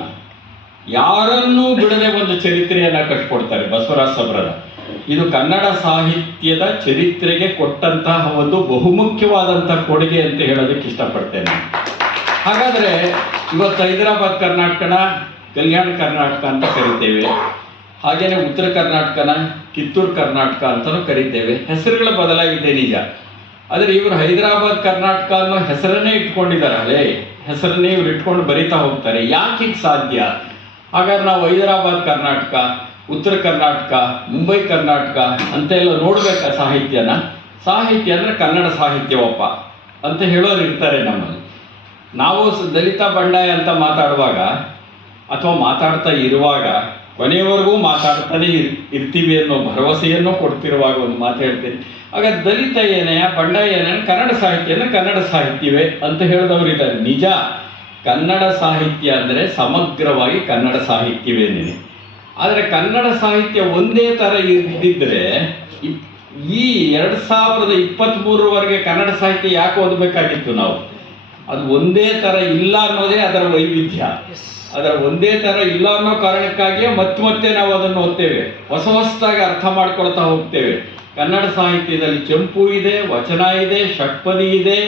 ಯಾರನ್ನೂ ಬಿಡದೆ ಒಂದು ಚರಿತ್ರೆಯನ್ನು ಕಟ್ಟಿಕೊಡ್ತಾರೆ ಬಸವರಾಜ ಸಬ್ರದ. ಇದು ಕನ್ನಡ ಸಾಹಿತ್ಯದ ಚರಿತ್ರೆಗೆ ಕೊಟ್ಟಂತಹ ಒಂದು ಬಹುಮುಖ್ಯವಾದಂಥ ಕೊಡುಗೆ ಅಂತ ಹೇಳೋದಕ್ಕೆ ಇಷ್ಟಪಡ್ತೇನೆ. ಹಾಗಾದರೆ ಇವತ್ತು ಹೈದರಾಬಾದ್ ಕರ್ನಾಟಕನ ಕಲ್ಯಾಣ ಕರ್ನಾಟಕ ಅಂತ ಕರಿತೇವೆ, ಹಾಗೆಯೇ ಉತ್ತರ ಕರ್ನಾಟಕನ ಕಿತ್ತೂರು ಕರ್ನಾಟಕ ಅಂತಲೂ ಕರಿತೇವೆ. ಹೆಸರುಗಳ ಬದಲಾಗಿದೆ ನಿಜ, ಆದರೆ ಇವರು ಹೈದರಾಬಾದ್ ಕರ್ನಾಟಕ ಅನ್ನೋ ಹೆಸರನ್ನೇ ಇಟ್ಕೊಂಡಿದ್ದಾರೆ, ಹಳೆ ಹೆಸರನ್ನೇ ಇವ್ರು ಇಟ್ಕೊಂಡು ಬರಿತಾ ಹೋಗ್ತಾರೆ. ಯಾಕೆ ಹೀಗೆ ಸಾಧ್ಯ? ಹಾಗಾದ್ರೆ ನಾವು ಹೈದರಾಬಾದ್ ಕರ್ನಾಟಕ, ಉತ್ತರ ಕರ್ನಾಟಕ, ಮುಂಬೈ ಕರ್ನಾಟಕ ಅಂತೆಲ್ಲ ನೋಡ್ಬೇಕಾ ಸಾಹಿತ್ಯನ? ಸಾಹಿತ್ಯ ಅಂದರೆ ಕನ್ನಡ ಸಾಹಿತ್ಯವಪ್ಪ ಅಂತ ಹೇಳೋರು ಇರ್ತಾರೆ ನಮ್ಮಲ್ಲಿ. ನಾವು ದಲಿತ ಬಂಡಾಯ ಅಂತ ಮಾತಾಡುವಾಗ ಅಥವಾ ಮಾತಾಡ್ತಾ ಇರುವಾಗ ಕೊನೆಯವರೆಗೂ ಮಾತಾಡ್ತಾನೆ ಇರ್ತೀವಿ ಅನ್ನೋ ಭರವಸೆಯನ್ನು ಕೊಡ್ತಿರುವಾಗ ಒಂದು ಮಾತು ಹೇಳ್ತೀನಿ. ಆಗ ದಲಿತ ಏನೇ, ಬಂಡಾಯ ಏನೇ, ಕನ್ನಡ ಸಾಹಿತ್ಯ ಅಂದರೆ ಕನ್ನಡ ಸಾಹಿತ್ಯವೇ ಅಂತ ಹೇಳಿದವರು ಇದ್ದಾರೆ. ನಿಜ, ಕನ್ನಡ ಸಾಹಿತ್ಯ ಅಂದರೆ ಸಮಗ್ರವಾಗಿ ಕನ್ನಡ ಸಾಹಿತ್ಯವೇನೇ. ಆದರೆ ಕನ್ನಡ ಸಾಹಿತ್ಯ ಒಂದೇ ಥರ ಇದ್ದಿದ್ದರೆ ಈ 2023ರವರೆಗೆ ಕನ್ನಡ ಸಾಹಿತ್ಯ ಯಾಕೆ ಓದಬೇಕಾಗಿತ್ತು ನಾವು? ಅದು ಒಂದೇ ಥರ ಇಲ್ಲ ಅನ್ನೋದೇ ಅದರ ವೈವಿಧ್ಯ. ಅದರ ಒಂದೇ ಥರ ಇಲ್ಲ ಅನ್ನೋ ಕಾರಣಕ್ಕಾಗಿಯೇ ಮತ್ತೆ ನಾವು ಅದನ್ನು ಓದ್ತೇವೆ, ಹೊಸದಾಗಿ ಅರ್ಥ ಮಾಡ್ಕೊಳ್ತಾ ಹೋಗ್ತೇವೆ. ಕನ್ನಡ ಸಾಹಿತ್ಯದಲ್ಲಿ ಚಂಪು ಇದೆ, ವಚನ ಇದೆ, ಷಟ್ಪದಿ ಇದೆ,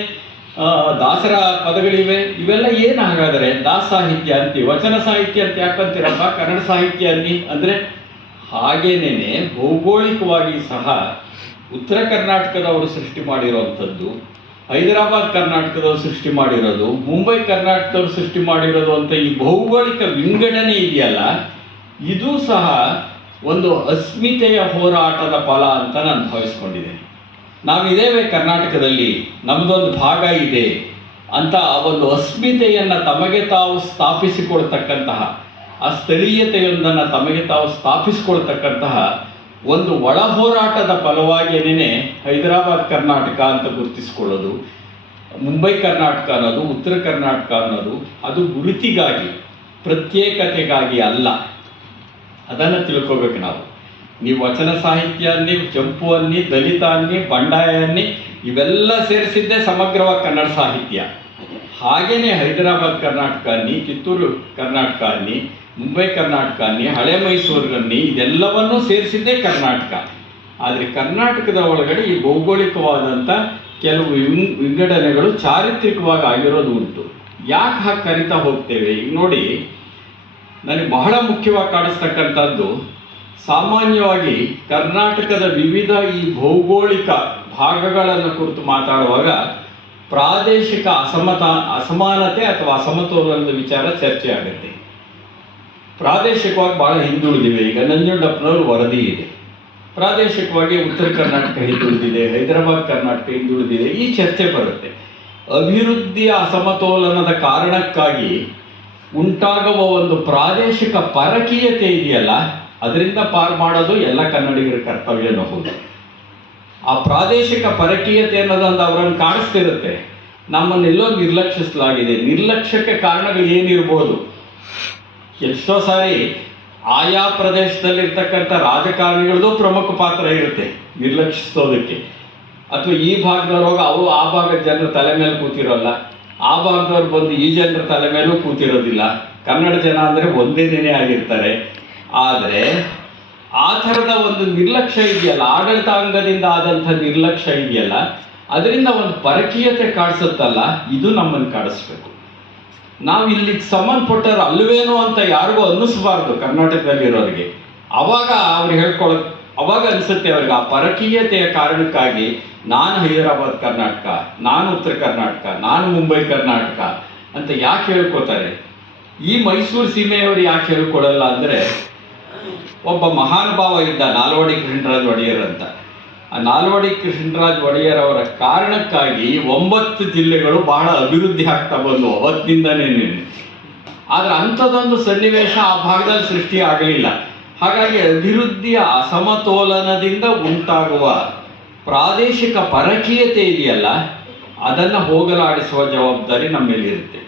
ದಾಸರ ಪದಗಳಿವೆ. ಇವೆಲ್ಲ ಏನು ಹಾಗಾದರೆ ದಾಸ ಸಾಹಿತ್ಯ ಅಂತೀವಿ, ವಚನ ಸಾಹಿತ್ಯ ಅಂತ ಯಾಕಂತೀರಪ್ಪ, ಕನ್ನಡ ಸಾಹಿತ್ಯ ಅನ್ನಿ ಅಂದರೆ? ಹಾಗೇನೇ ಭೌಗೋಳಿಕವಾಗಿ ಸಹ ಉತ್ತರ ಕರ್ನಾಟಕದವರು ಸೃಷ್ಟಿ ಮಾಡಿರೋವಂಥದ್ದು, ಹೈದರಾಬಾದ್ ಕರ್ನಾಟಕದವರು ಸೃಷ್ಟಿ ಮಾಡಿರೋದು, ಮುಂಬೈ ಕರ್ನಾಟಕದವರು ಸೃಷ್ಟಿ ಮಾಡಿರೋದು ಅಂತ ಈ ಭೌಗೋಳಿಕ ವಿಂಗಡಣೆ ಇದೆಯಲ್ಲ, ಇದು ಸಹ ಒಂದು ಅಸ್ಮಿತೆಯ ಹೋರಾಟದ ಫಲ ಅಂತ ನಾನು ಭಾವಿಸ್ಕೊಂಡಿದ್ದೇನೆ. ನಾವಿದ್ದೇವೆ ಕರ್ನಾಟಕದಲ್ಲಿ, ನಮ್ಮದೊಂದು ಭಾಗ ಇದೆ ಅಂತ ಆ ಒಂದು ಅಸ್ಮಿತೆಯನ್ನು ತಮಗೆ ತಾವು ಸ್ಥಾಪಿಸಿಕೊಳ್ತಕ್ಕಂತಹ, ಆ ಸ್ಥಳೀಯತೆಯೊಂದನ್ನು ತಮಗೆ ತಾವು ಸ್ಥಾಪಿಸಿಕೊಳ್ತಕ್ಕಂತಹ ಒಂದು ಒಳ ಹೋರಾಟದ ಫಲವಾಗಿಯೇ ಹೈದರಾಬಾದ್ ಕರ್ನಾಟಕ ಅಂತ ಗುರುತಿಸ್ಕೊಳ್ಳೋದು, ಮುಂಬೈ ಕರ್ನಾಟಕ ಅನ್ನೋದು, ಉತ್ತರ ಕರ್ನಾಟಕ ಅನ್ನೋದು ಅದು ಗುರುತಿಗಾಗಿ, ಪ್ರತ್ಯೇಕತೆಗಾಗಿ ಅಲ್ಲ. ಅದನ್ನು ತಿಳ್ಕೋಬೇಕು ನಾವು. ನೀವು ವಚನ ಸಾಹಿತ್ಯ ಅನ್ನಿ, ಚಂಪು ಅನ್ನಿ, ದಲಿತ ಅನ್ನಿ, ಬಂಡಾಯ ಅನ್ನಿ, ಇವೆಲ್ಲ ಸೇರಿಸಿದ್ದೇ ಸಮಗ್ರವಾಗಿ ಕನ್ನಡ ಸಾಹಿತ್ಯ. ಹಾಗೆಯೇ ಹೈದರಾಬಾದ್ ಕರ್ನಾಟಕ ಅನ್ನಿ, ಕಿತ್ತೂರು ಕರ್ನಾಟಕ ಅನ್ನಿ, ಮುಂಬೈ ಕರ್ನಾಟಕ ಅನ್ನಿ, ಹಳೆ ಮೈಸೂರು ಅನ್ನಿ, ಇದೆಲ್ಲವನ್ನೂ ಸೇರಿಸಿದ್ದೇ ಕರ್ನಾಟಕ. ಆದರೆ ಕರ್ನಾಟಕದ ಒಳಗಡೆ ಈ ಭೌಗೋಳಿಕವಾದಂಥ ಕೆಲವು ವಿಂಗಡಣೆಗಳು ಚಾರಿತ್ರಿಕವಾಗಿ ಆಗಿರೋದು ಉಂಟು. ಯಾಕೆ ಹಾಗೆ ಕರಿತಾ ಹೋಗ್ತೇವೆ? ಈಗ ನೋಡಿ, ನನಗೆ ಬಹಳ ಮುಖ್ಯವಾಗಿ ಕಾಣಿಸ್ತಕ್ಕಂಥದ್ದು, ಸಾಮಾನ್ಯವಾಗಿ ಕರ್ನಾಟಕದ ವಿವಿಧ ಈ ಭೌಗೋಳಿಕ ಭಾಗಗಳನ್ನು ಕುರಿತು ಮಾತಾಡುವಾಗ ಪ್ರಾದೇಶಿಕ ಅಸಮಾನತೆ ಅಥವಾ ಅಸಮತೋಲನದ ವಿಚಾರ ಚರ್ಚೆ ಆಗುತ್ತೆ. ಪ್ರಾದೇಶಿಕವಾಗಿ ಭಾಳ ಹಿಂದುಳಿದಿವೆ. ಈಗ ನಂಜುಂಡಪ್ಪನವರು ವರದಿ ಇದೆ, ಪ್ರಾದೇಶಿಕವಾಗಿ ಉತ್ತರ ಕರ್ನಾಟಕ ಹಿಂದುಳಿದಿದೆ, ಹೈದರಾಬಾದ್ ಕರ್ನಾಟಕ ಹಿಂದುಳಿದಿದೆ, ಈ ಚರ್ಚೆ ಬರುತ್ತೆ. ಅಭಿವೃದ್ಧಿಯ ಅಸಮತೋಲನದ ಕಾರಣಕ್ಕಾಗಿ ಉಂಟಾಗುವ ಒಂದು ಪ್ರಾದೇಶಿಕ ಪರಕೀಯತೆ ಇದೆಯಲ್ಲ, ಅದರಿಂದ ಪಾರು ಮಾಡೋದು ಎಲ್ಲ ಕನ್ನಡಿಗರ ಕರ್ತವ್ಯ ಅನ್ನೋದು. ಆ ಪ್ರಾದೇಶಿಕ ಪರಕೀಯತೆ ಅನ್ನೋದೊಂದು ಅವರನ್ನು ಕಾಣಿಸ್ತಿರುತ್ತೆ. ನಮ್ಮನ್ನೆಲ್ಲೋ ನಿರ್ಲಕ್ಷಿಸಲಾಗಿದೆ. ನಿರ್ಲಕ್ಷ್ಯಕ್ಕೆ ಕಾರಣಗಳು ಏನಿರ್ಬೋದು? ಎಷ್ಟೋ ಸಾರಿ ಆಯಾ ಪ್ರದೇಶದಲ್ಲಿರ್ತಕ್ಕಂಥ ರಾಜಕಾರಣಿಗಳದ್ದು ಪ್ರಮುಖ ಪಾತ್ರ ಇರುತ್ತೆ ನಿರ್ಲಕ್ಷಿಸೋದಕ್ಕೆ. ಅಥವಾ ಈ ಭಾಗದವ್ರು ಹೋಗಿ ಅವು ಆ ಭಾಗದ ಜನರ ತಲೆ ಮೇಲೆ ಕೂತಿರೋಲ್ಲ, ಆ ಭಾಗದವ್ರು ಬಂದು ಈ ಜನರ ತಲೆ ಮೇಲೂ ಕೂತಿರೋದಿಲ್ಲ. ಕನ್ನಡ ಜನ ಅಂದರೆ ಒಂದೇನೇ ಆಗಿರ್ತಾರೆ. ಆದರೆ ಆ ಥರದ ಒಂದು ನಿರ್ಲಕ್ಷ್ಯ ಇದೆಯಲ್ಲ, ಆಡಳಿತಾಂಗದಿಂದ ಆದಂಥ ನಿರ್ಲಕ್ಷ್ಯ ಇದೆಯಲ್ಲ, ಅದರಿಂದ ಒಂದು ಪರಕೀಯತೆ ಕಾಡಿಸುತ್ತಲ್ಲ, ಇದು ನಮ್ಮನ್ನು ಕಾಡಿಸ್ಬೇಕು. ನಾವು ಇಲ್ಲಿಗೆ ಸಂಬಂಧಪಟ್ಟರು ಅಲ್ವೇನೋ ಅಂತ ಯಾರಿಗೂ ಅನ್ನಿಸ್ಬಾರ್ದು ಕರ್ನಾಟಕದಲ್ಲಿರೋರಿಗೆ. ಅವಾಗ ಅವ್ರು ಅವಾಗ ಅನಿಸುತ್ತೆ ಅವ್ರಿಗೆ ಆ ಪರಕೀಯತೆಯ ಕಾರಣಕ್ಕಾಗಿ ನಾನು ಹೈದರಾಬಾದ್ ಕರ್ನಾಟಕ, ನಾನು ಉತ್ತರ ಕರ್ನಾಟಕ, ನಾನು ಮುಂಬೈ ಕರ್ನಾಟಕ ಅಂತ ಯಾಕೆ ಹೇಳ್ಕೊತಾರೆ. ಈ ಮೈಸೂರು ಸೀಮೆಯವರು ಯಾಕೆ ಹೇಳ್ಕೊಡಲ್ಲ ಅಂದರೆ, ಒಬ್ಬ ಮಹಾನುಭಾವ ಇದ್ದ ನಾಲ್ವಡಿ ಕೃಷ್ಣರಾಜ ಒಡೆಯರ್ ಅಂತ. ಆ ನಾಲ್ವಡಿ ಕೃಷ್ಣರಾಜ ಒಡೆಯರ್ ಅವರ ಕಾರಣಕ್ಕಾಗಿ 9 ಜಿಲ್ಲೆಗಳು ಬಹಳ ಅಭಿವೃದ್ಧಿ ಆಗ್ತಾ ಬಂದು ಅವತ್ತಿಂದನೇ. ಆದರೆ ಅಂಥದ್ದೊಂದು ಸನ್ನಿವೇಶ ಆ ಭಾಗದಲ್ಲಿ ಸೃಷ್ಟಿ ಆಗಲಿಲ್ಲ. ಹಾಗಾಗಿ ಅಭಿವೃದ್ಧಿಯ ಅಸಮತೋಲನದಿಂದ ಉಂಟಾಗುವ ಪ್ರಾದೇಶಿಕ ಪರಕೀಯತೆ ಇದೆಯಲ್ಲ, ಅದನ್ನು ಹೋಗಲಾಡಿಸುವ ಜವಾಬ್ದಾರಿ ನಮ್ಮ ಮೇಲಿರುತ್ತೆ.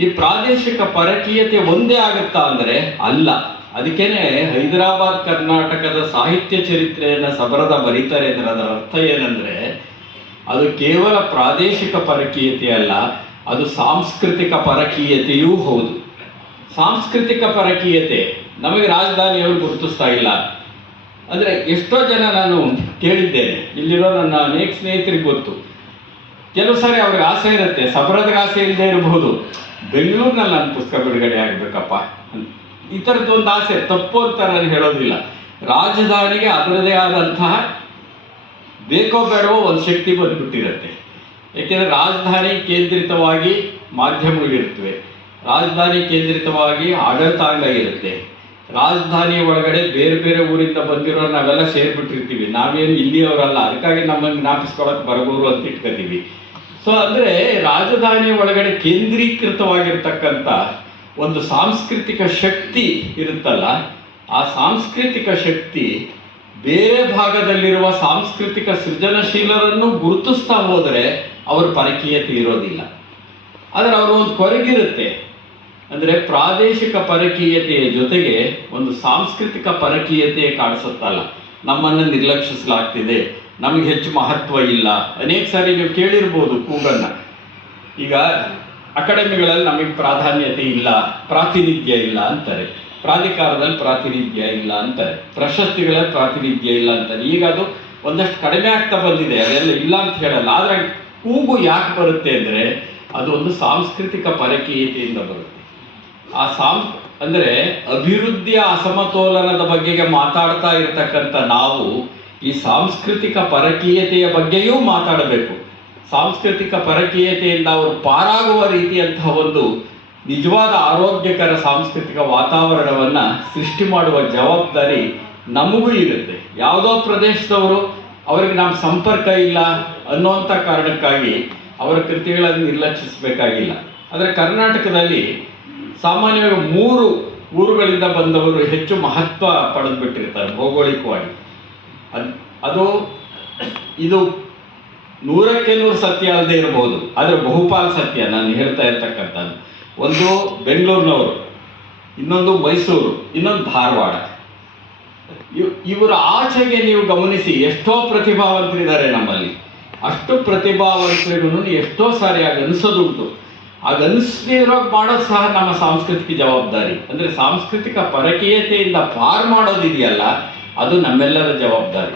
ಈ ಪ್ರಾದೇಶಿಕ ಪರಕೀಯತೆ ಒಂದೇ ಆಗುತ್ತಾ ಅಂದರೆ ಅಲ್ಲ. ಅದಕ್ಕೇನೆ ಹೈದರಾಬಾದ್ ಕರ್ನಾಟಕದ ಸಾಹಿತ್ಯ ಚರಿತ್ರೆಯನ್ನು ಸಬರದ ಬರೀತಾರೆ ಅಂದರೆ ಅದರ ಅರ್ಥ ಏನಂದರೆ, ಅದು ಕೇವಲ ಪ್ರಾದೇಶಿಕ ಪರಕೀಯತೆ ಅಲ್ಲ, ಅದು ಸಾಂಸ್ಕೃತಿಕ ಪರಕೀಯತೆಯೂ ಹೌದು. ಸಾಂಸ್ಕೃತಿಕ ಪರಕೀಯತೆ ನಮಗೆ ರಾಜಧಾನಿಯವರು ಗುರುತಿಸ್ತಾ ಇಲ್ಲ ಅಂದರೆ ಎಷ್ಟೋ ಜನ ನಾನು ಕೇಳಿದ್ದೇನೆ, ಇಲ್ಲಿರೋ ನನ್ನ ಅನೇಕ ಸ್ನೇಹಿತರಿಗೆ ಗೊತ್ತು. ಕೆಲವು ಸಾರಿ ಅವ್ರಿಗೆ ಆಸೆ ಇರುತ್ತೆ, ಸಬರದ್ಗೆ ಆಸೆ ಇಲ್ಲದೆ ಇರಬಹುದು, ಬೆಂಗಳೂರಿನಲ್ಲಿ ನನ್ನ ಪುಸ್ತಕ ಬಿಡುಗಡೆ ಆಗಬೇಕಪ್ಪ, ಈ ಥರದ್ದೊಂದು ಆಸೆ. ತಪ್ಪು ಅಂತ ನಾನು ಹೇಳೋದಿಲ್ಲ. ರಾಜಧಾನಿಗೆ ಅದರದೇ ಆದಂತಹ ಬೇಕೋ ಬೇಡವೋ ಒಂದು ಶಕ್ತಿ ಬಂದುಬಿಟ್ಟಿರುತ್ತೆ. ಏಕೆಂದರೆ ರಾಜಧಾನಿ ಕೇಂದ್ರಿತವಾಗಿ ಮಾಧ್ಯಮಗಳಿರುತ್ತವೆ, ರಾಜಧಾನಿ ಕೇಂದ್ರಿತವಾಗಿ ಆಡಳಿತಾಂಗ ಇರುತ್ತೆ, ರಾಜಧಾನಿಯ ಒಳಗಡೆ ಬೇರೆ ಬೇರೆ ಊರಿಂದ ಬಂದಿರೋ ನಾವೆಲ್ಲ ಸೇರಿಬಿಟ್ಟಿರ್ತೀವಿ. ನಾವೇನು ಇಲ್ಲಿಯವರಲ್ಲ, ಅದಕ್ಕಾಗಿ ನಮ್ಮನ್ನು ಜ್ಞಾಪಿಸ್ಕೊಳಕ್ಕೆ ಬರಬಹುದು ಅಂತ ಇಟ್ಕೋತೀವಿ. ಸೊ ಅಂದರೆ ರಾಜಧಾನಿಯ ಒಳಗಡೆ ಕೇಂದ್ರೀಕೃತವಾಗಿರ್ತಕ್ಕಂಥ ಒಂದು ಸಾಂಸ್ಕೃತಿಕ ಶಕ್ತಿ ಇರುತ್ತಲ್ಲ, ಆ ಸಾಂಸ್ಕೃತಿಕ ಶಕ್ತಿ ಬೇರೆ ಭಾಗದಲ್ಲಿರುವ ಸಾಂಸ್ಕೃತಿಕ ಸೃಜನಶೀಲರನ್ನು ಗುರುತಿಸ್ತಾ ಹೋದರೆ ಅವ್ರ ಪರಕೀಯತೆ ಇರೋದಿಲ್ಲ. ಆದರೆ ಅವರು ಒಂದು ಕೊರಗಿರುತ್ತೆ, ಅಂದರೆ ಪ್ರಾದೇಶಿಕ ಪರಕೀಯತೆಯ ಜೊತೆಗೆ ಒಂದು ಸಾಂಸ್ಕೃತಿಕ ಪರಕೀಯತೆ ಕಾಣಿಸುತ್ತಲ್ಲ, ನಮ್ಮನ್ನು ನಿರ್ಲಕ್ಷಿಸಲಾಗ್ತಿದೆ, ನಮಗೆ ಹೆಚ್ಚು ಮಹತ್ವ ಇಲ್ಲ. ಅನೇಕ ಸಾರಿ ನೀವು ಕೇಳಿರ್ಬೋದು ಕೂಗನ್ನು. ಈಗ ಅಕಾಡೆಮಿಗಳಲ್ಲಿ ನಮಗೆ ಪ್ರಾಧಾನ್ಯತೆ ಇಲ್ಲ, ಪ್ರಾತಿನಿಧ್ಯ ಇಲ್ಲ ಅಂತಾರೆ, ಪ್ರಾಧಿಕಾರದಲ್ಲಿ ಪ್ರಾತಿನಿಧ್ಯ ಇಲ್ಲ ಅಂತಾರೆ, ಪ್ರಶಸ್ತಿಗಳಲ್ಲಿ ಪ್ರಾತಿನಿಧ್ಯ ಇಲ್ಲ ಅಂತಾರೆ. ಈಗ ಅದು ಒಂದಷ್ಟು ಕಡಿಮೆ ಆಗ್ತಾ ಬಂದಿದೆ, ಅದೆಲ್ಲ ಇಲ್ಲ ಅಂತ ಹೇಳಲ್ಲ. ಆದರೆ ಕೂಗು ಯಾಕೆ ಬರುತ್ತೆ ಅಂದರೆ ಅದು ಒಂದು ಸಾಂಸ್ಕೃತಿಕ ಪರಕೀಯತೆಯಿಂದ ಬರುತ್ತೆ. ಅಂದರೆ ಅಭಿವೃದ್ಧಿಯ ಅಸಮತೋಲನದ ಬಗೆಗೆ ಮಾತಾಡ್ತಾ ಇರತಕ್ಕಂಥ ನಾವು ಈ ಸಾಂಸ್ಕೃತಿಕ ಪರಕೀಯತೆಯ ಬಗ್ಗೆಯೂ ಮಾತಾಡಬೇಕು. ಸಾಂಸ್ಕೃತಿಕ ಪರಕೀಯತೆಯಿಂದ ಅವರು ಪಾರಾಗುವ ರೀತಿಯಂತಹ ಒಂದು ನಿಜವಾದ ಆರೋಗ್ಯಕರ ಸಾಂಸ್ಕೃತಿಕ ವಾತಾವರಣವನ್ನು ಸೃಷ್ಟಿ ಮಾಡುವ ಜವಾಬ್ದಾರಿ ನಮಗೂ ಇರುತ್ತೆ. ಯಾವುದೋ ಪ್ರದೇಶದವರು ಅವರಿಗೆ ನಮ್ಮ ಸಂಪರ್ಕ ಇಲ್ಲ ಅನ್ನುವಂಥ ಕಾರಣಕ್ಕಾಗಿ ಅವರ ಕೃತಿಗಳನ್ನು ನಿರ್ಲಕ್ಷಿಸಬೇಕಾಗಿಲ್ಲ. ಆದರೆ ಕರ್ನಾಟಕದಲ್ಲಿ ಸಾಮಾನ್ಯವಾಗಿ 3 ಊರುಗಳಿಂದ ಬಂದವರು ಹೆಚ್ಚು ಮಹತ್ವ ಪಡೆದುಬಿಟ್ಟಿರ್ತಾರೆ ಭೌಗೋಳಿಕವಾಗಿ. ಇದು 100ಕ್ಕೆ 100 ಸತ್ಯ ಅಲ್ಲದೆ ಇರಬಹುದು, ಆದರೆ ಬಹುಪಾಲು ಸತ್ಯ ನಾನು ಹೇಳ್ತಾ ಇರ್ತಕ್ಕಂಥದ್ದು. ಒಂದು ಬೆಂಗಳೂರಿನವರು, ಇನ್ನೊಂದು ಮೈಸೂರು, ಇನ್ನೊಂದು ಧಾರವಾಡ. ಇವರ ಆಚೆಗೆ ನೀವು ಗಮನಿಸಿ ಎಷ್ಟೋ ಪ್ರತಿಭಾವಂತರಿದ್ದಾರೆ ನಮ್ಮಲ್ಲಿ. ಅಷ್ಟು ಪ್ರತಿಭಾವಂತರಿಗೂ ಎಷ್ಟೋ ಸಾರಿ ಅನಿಸೋದುಂಟು. ಅನಿಸದೇ ಇರೋಕೆ ಮಾಡೋದು ಸಹ ನಮ್ಮ ಸಾಂಸ್ಕೃತಿಕ ಜವಾಬ್ದಾರಿ. ಅಂದರೆ ಸಾಂಸ್ಕೃತಿಕ ಪರಕೀಯತೆಯಿಂದ ಪಾರು ಮಾಡೋದಿದೆಯಲ್ಲ, ಅದು ನಮ್ಮೆಲ್ಲರ ಜವಾಬ್ದಾರಿ.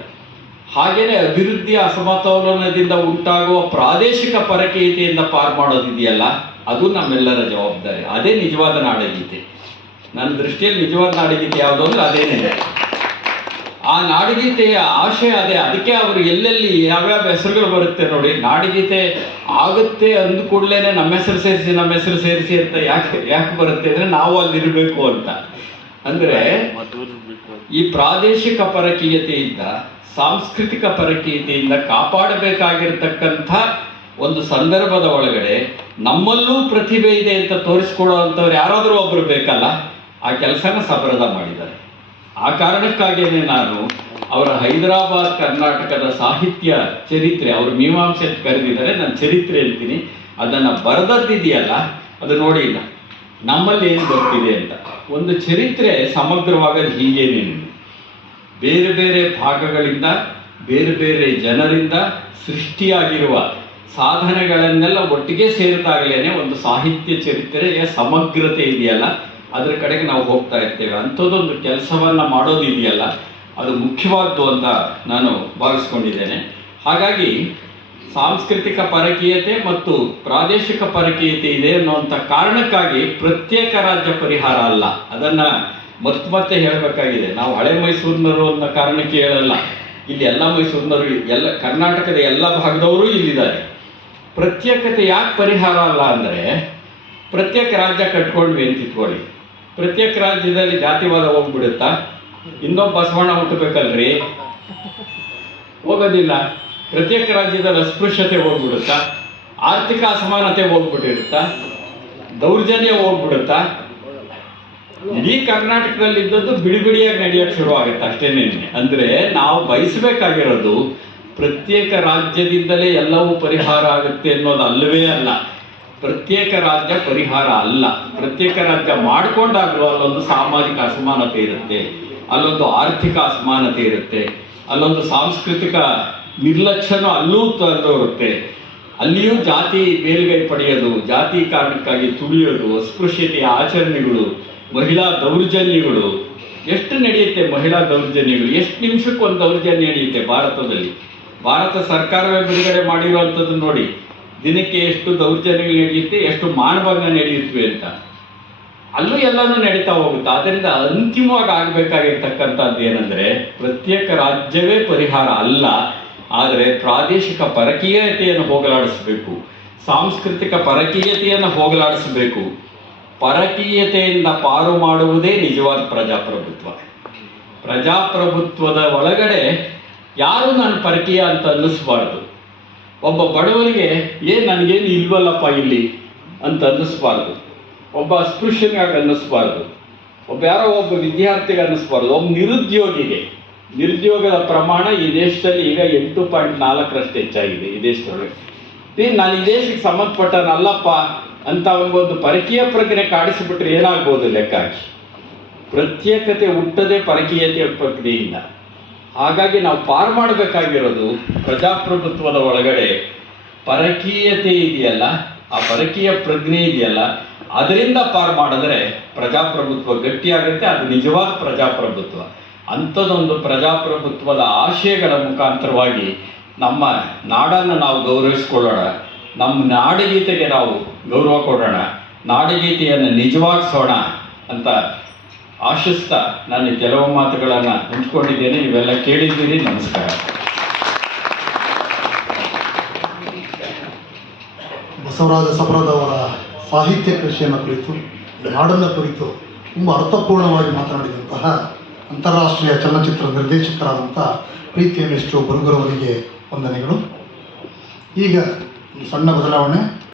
ಹಾಗೆಯೇ ಅಭಿವೃದ್ಧಿಯ ಅಸಮತೋಲನದಿಂದ ಉಂಟಾಗುವ ಪ್ರಾದೇಶಿಕ ಪರಕೀಯತೆಯಿಂದ ಪಾರು ಮಾಡೋದಿದೆಯಲ್ಲ, ಅದು ನಮ್ಮೆಲ್ಲರ ಜವಾಬ್ದಾರಿ. ಅದೇ ನಿಜವಾದ ನಾಡಗೀತೆ. ನನ್ನ ದೃಷ್ಟಿಯಲ್ಲಿ ನಿಜವಾದ ನಾಡಗೀತೆ ಯಾವುದು ಅಂದರೆ ಅದೇನೇ. ಆ ನಾಡಗೀತೆಯ ಆಶಯ ಅದೇ. ಅದಕ್ಕೆ ಅವರು ಎಲ್ಲೆಲ್ಲಿ ಯಾವ್ಯಾವ ಹೆಸರುಗಳು ಬರುತ್ತೆ ನೋಡಿ, ನಾಡಗೀತೆ ಆಗುತ್ತೆ ಅಂದ ಕೂಡಲೇ ನಮ್ಮ ಹೆಸರು ಸೇರಿಸಿ ಅಂತ ಯಾಕೆ ಬರುತ್ತೆ ಅಂದರೆ ನಾವು ಅಲ್ಲಿರಬೇಕು ಅಂತ. ಅಂದರೆ ಈ ಪ್ರಾದೇಶಿಕ ಪರಕೀಯತೆಯಿಂದ, ಸಾಂಸ್ಕೃತಿಕ ಪರಕೀಯತೆಯಿಂದ ಕಾಪಾಡಬೇಕಾಗಿರ್ತಕ್ಕಂಥ ಒಂದು ಸಂದರ್ಭದ ಒಳಗಡೆ ನಮ್ಮಲ್ಲೂ ಪ್ರತಿಭೆ ಇದೆ ಅಂತ ತೋರಿಸ್ಕೊಡುವಂಥವ್ರು ಯಾರಾದರೂ ಒಬ್ಬರು ಬೇಕಲ್ಲ. ಆ ಕೆಲಸನ ಸಬರದ ಮಾಡಿದ್ದಾರೆ. ಆ ಕಾರಣಕ್ಕಾಗಿಯೇ ನಾನು ಅವರ ಹೈದರಾಬಾದ್ ಕರ್ನಾಟಕದ ಸಾಹಿತ್ಯ ಚರಿತ್ರೆ, ಅವರು ಮೀಮಾಂಸೆ ಕರೆದಿದ್ದಾರೆ, ನಾನು ಚರಿತ್ರೆ ಹೇಳ್ತೀನಿ, ಅದನ್ನು ಬರೆದದ್ದಿದೆಯಲ್ಲ ಅದು ನೋಡಿ ನಮ್ಮಲ್ಲಿ ಏನು ಗೊತ್ತಿದೆ ಅಂತ. ಒಂದು ಚರಿತ್ರೆ ಸಮಗ್ರವಾಗಲು ಹೀಗೇನೇನು, ಬೇರೆ ಬೇರೆ ಭಾಗಗಳಿಂದ ಬೇರೆ ಬೇರೆ ಜನರಿಂದ ಸೃಷ್ಟಿಯಾಗಿರುವ ಸಾಧನೆಗಳನ್ನೆಲ್ಲ ಒಟ್ಟಿಗೆ ಸೇರಿದಾಗಲೇ ಒಂದು ಸಾಹಿತ್ಯ ಚರಿತ್ರೆಯ ಸಮಗ್ರತೆ ಇದೆಯಲ್ಲ ಅದರ ಕಡೆಗೆ ನಾವು ಹೋಗ್ತಾ ಇರ್ತೇವೆ. ಅಂಥದ್ದೊಂದು ಕೆಲಸವನ್ನು ಮಾಡೋದಿದೆಯಲ್ಲ, ಅದು ಮುಖ್ಯವಾದ್ದು ಅಂತ ನಾನು ಭಾವಿಸ್ಕೊಂಡಿದ್ದೇನೆ. ಹಾಗಾಗಿ ಸಾಂಸ್ಕೃತಿಕ ಪರಕೀಯತೆ ಮತ್ತು ಪ್ರಾದೇಶಿಕ ಪರಕೀಯತೆ ಇದೆ ಅನ್ನುವಂಥ ಕಾರಣಕ್ಕಾಗಿ ಪ್ರತ್ಯೇಕ ರಾಜ್ಯ ಪರಿಹಾರ ಅಲ್ಲ. ಅದನ್ನು ಮತ್ತೆ ಹೇಳಬೇಕಾಗಿದೆ. ನಾವು ಹಳೆ ಮೈಸೂರಿನವರು ಅನ್ನೋ ಕಾರಣಕ್ಕೆ ಹೇಳಲ್ಲ. ಇಲ್ಲಿ ಎಲ್ಲ ಮೈಸೂರಿನವರು, ಎಲ್ಲ ಕರ್ನಾಟಕದ ಎಲ್ಲ ಭಾಗದವರು ಇಲ್ಲಿದ್ದಾರೆ. ಪ್ರತ್ಯೇಕತೆ ಯಾಕೆ ಪರಿಹಾರ ಅಲ್ಲ ಅಂದರೆ, ಪ್ರತ್ಯೇಕ ರಾಜ್ಯ ಕಟ್ಕೊಂಡ್ವಿ ಅಂತ ಇಟ್ಕೊಳ್ಳಿ, ಪ್ರತ್ಯೇಕ ರಾಜ್ಯದಲ್ಲಿ ಜಾತಿವಾದ ಹೋಗ್ಬಿಡುತ್ತಾ? ಇನ್ನೊಬ್ಬ ಬಸವಣ್ಣ ಹುಟ್ಟಬೇಕಲ್ರಿ, ಹೋಗೋದಿಲ್ಲ. ಪ್ರತ್ಯೇಕ ರಾಜ್ಯದಲ್ಲಿ ಅಸ್ಪೃಶ್ಯತೆ ಹೋಗ್ಬಿಡುತ್ತಾ? ಆರ್ಥಿಕ ಅಸಮಾನತೆ ಹೋಗ್ಬಿಟ್ಟಿರುತ್ತಾ? ದೌರ್ಜನ್ಯ ಹೋಗ್ಬಿಡುತ್ತಾ? ಇಡೀ ಕರ್ನಾಟಕದಲ್ಲಿ ಇದ್ದದ್ದು ಬಿಡಿ ಬಿಡಿಯಾಗಿ ನಡೆಯೋಕ್ಕೆ ಶುರು ಆಗುತ್ತೆ ಅಷ್ಟೇನೆ. ಅಂದರೆ ನಾವು ಬಯಸಬೇಕಾಗಿರೋದು ಪ್ರತ್ಯೇಕ ರಾಜ್ಯದಿಂದಲೇ ಎಲ್ಲವೂ ಪರಿಹಾರ ಆಗುತ್ತೆ ಅನ್ನೋದು ಅಲ್ಲವೇ ಅಲ್ಲ. ಪ್ರತ್ಯೇಕ ರಾಜ್ಯ ಪರಿಹಾರ ಅಲ್ಲ. ಪ್ರತ್ಯೇಕ ರಾಜ್ಯ ಮಾಡಿಕೊಂಡಾಗಲೂ ಅಲ್ಲೊಂದು ಸಾಮಾಜಿಕ ಅಸಮಾನತೆ ಇರುತ್ತೆ, ಅಲ್ಲೊಂದು ಆರ್ಥಿಕ ಅಸಮಾನತೆ ಇರುತ್ತೆ, ಅಲ್ಲೊಂದು ಸಾಂಸ್ಕೃತಿಕ ನಿರ್ಲಕ್ಷ್ಯನೂ ಅಲ್ಲೂ ಇರುತ್ತೆ. ಅಲ್ಲಿಯೂ ಜಾತಿ ಮೇಲ್ಗೈ ಪಡೆಯೋದು, ಜಾತಿ ಕಾರಣಕ್ಕಾಗಿ ತುಳಿಯೋದು, ಅಸ್ಪೃಶ್ಯತೆಯ ಆಚರಣೆಗಳು, ಮಹಿಳಾ ದೌರ್ಜನ್ಯಗಳು ಎಷ್ಟು ನಡೆಯುತ್ತೆ. ಮಹಿಳಾ ದೌರ್ಜನ್ಯಗಳು ಎಷ್ಟು ನಿಮಿಷಕ್ಕೆ ಒಂದು ದೌರ್ಜನ್ಯ ನಡೆಯುತ್ತೆ ಭಾರತದಲ್ಲಿ. ಭಾರತ ಸರ್ಕಾರವೇ ಬಿಡುಗಡೆ ಮಾಡಿರುವಂಥದ್ದು ನೋಡಿ, ದಿನಕ್ಕೆ ಎಷ್ಟು ದೌರ್ಜನ್ಯಗಳು ನಡೆಯುತ್ತೆ, ಎಷ್ಟು ಮಾನಭಂಗ ನಡೆಯುತ್ತವೆ ಅಂತ. ಅಲ್ಲೂ ಎಲ್ಲನೂ ನಡೀತಾ ಹೋಗುತ್ತೆ. ಆದ್ದರಿಂದ ಅಂತಿಮವಾಗಿ ಆಗಬೇಕಾಗಿರ್ತಕ್ಕಂಥದ್ದು ಏನಂದರೆ, ಪ್ರತ್ಯೇಕ ರಾಜ್ಯವೇ ಪರಿಹಾರ ಅಲ್ಲ, ಆದರೆ ಪ್ರಾದೇಶಿಕ ಪರಕೀಯತೆಯನ್ನು ಹೋಗಲಾಡಿಸಬೇಕು, ಸಾಂಸ್ಕೃತಿಕ ಪರಕೀಯತೆಯನ್ನು ಹೋಗಲಾಡಿಸಬೇಕು. ಪರಕೀಯತೆಯಿಂದ ಪಾರು ಮಾಡುವುದೇ ನಿಜವಾದ ಪ್ರಜಾಪ್ರಭುತ್ವ. ಪ್ರಜಾಪ್ರಭುತ್ವದ ಒಳಗಡೆ ಯಾರು ನಾನು ಪರಕೀಯ ಅಂತ ಅನ್ನಿಸ್ಬಾರ್ದು. ಒಬ್ಬ ಬಡವನಿಗೆ ನನಗೇನು ಇಲ್ವಲ್ಲಪ್ಪ ಇಲ್ಲಿ ಅಂತ ಅನ್ನಿಸ್ಬಾರ್ದು. ಒಬ್ಬ ಅಸ್ಪೃಶ್ಯನಿಗಾಗಿ ಅನ್ನಿಸ್ಬಾರ್ದು. ಒಬ್ಬ ವಿದ್ಯಾರ್ಥಿಗೆ ಅನ್ನಿಸ್ಬಾರ್ದು. ಒಬ್ಬ ನಿರುದ್ಯೋಗದ ಪ್ರಮಾಣ ಈ ದೇಶದಲ್ಲಿ ಈಗ 8.4 ಹೆಚ್ಚಾಗಿದೆ ಈ ದೇಶದೊಳಗೆ. ನಾನು ಈ ದೇಶಕ್ಕೆ ಸಂಬಂಧಪಟ್ಟನಲ್ಲಪ್ಪ ಅಂತ ಅವನಿಗೊಂದು ಪರಕೀಯ ಪ್ರಜ್ಞೆ ಕಾಡಿಸಿಬಿಟ್ರೆ ಏನಾಗ್ಬೋದು ಲೆಕ್ಕ ಹಾಕಿ. ಪ್ರತ್ಯೇಕತೆ ಹುಟ್ಟದೆ ಪರಕೀಯತೆಯ ಪ್ರಜ್ಞೆಯಿಂದ. ಹಾಗಾಗಿ ನಾವು ಪಾರು ಮಾಡಬೇಕಾಗಿರೋದು ಪ್ರಜಾಪ್ರಭುತ್ವದ ಒಳಗಡೆ ಪರಕೀಯತೆ ಇದೆಯಲ್ಲ, ಆ ಪರಕೀಯ ಪ್ರಜ್ಞೆ ಇದೆಯಲ್ಲ, ಅದರಿಂದ ಪಾರು ಮಾಡಿದ್ರೆ ಪ್ರಜಾಪ್ರಭುತ್ವ ಗಟ್ಟಿಯಾಗುತ್ತೆ. ಅದು ನಿಜವಾದ ಪ್ರಜಾಪ್ರಭುತ್ವ. ಅಂಥದ್ದೊಂದು ಪ್ರಜಾಪ್ರಭುತ್ವದ ಆಶಯಗಳ ಮುಖಾಂತರವಾಗಿ ನಮ್ಮ ನಾಡನ್ನು ನಾವು ಗೌರವಿಸ್ಕೊಳ್ಳೋಣ, ನಮ್ಮ ನಾಡಗೀತೆಗೆ ನಾವು ಗೌರವ ಕೊಡೋಣ, ನಾಡಗೀತೆಯನ್ನು ನಿಜವಾಗಿಸೋಣ ಅಂತ ಆಶಿಸ್ತಾ ನಾನು ಕೆಲವು ಮಾತುಗಳನ್ನು ಹಂಚ್ಕೊಂಡಿದ್ದೇನೆ. ನೀವೆಲ್ಲ ಕೇಳಿದ್ದೀರಿ. ನಮಸ್ಕಾರ. ಬಸವರಾಜ ಸಬರದವರ ಸಾಹಿತ್ಯ ಕೃಷಿಯನ್ನು ಕುರಿತು, ನಾಡನ್ನು ಕುರಿತು ತುಂಬ ಅರ್ಥಪೂರ್ಣವಾಗಿ ಮಾತನಾಡಿದಂತಹ ಅಂತಾರಾಷ್ಟ್ರೀಯ ಚಲನಚಿತ್ರ ನಿರ್ದೇಶಕರಾದಂಥ ಪ್ರೀತಿ ಮೇಷ್ಟ್ರು ಬರುಗರವರಿಗೆ ವಂದನೆಗಳು. ಈಗ ಸಣ್ಣ ಬದಲಾವಣೆ.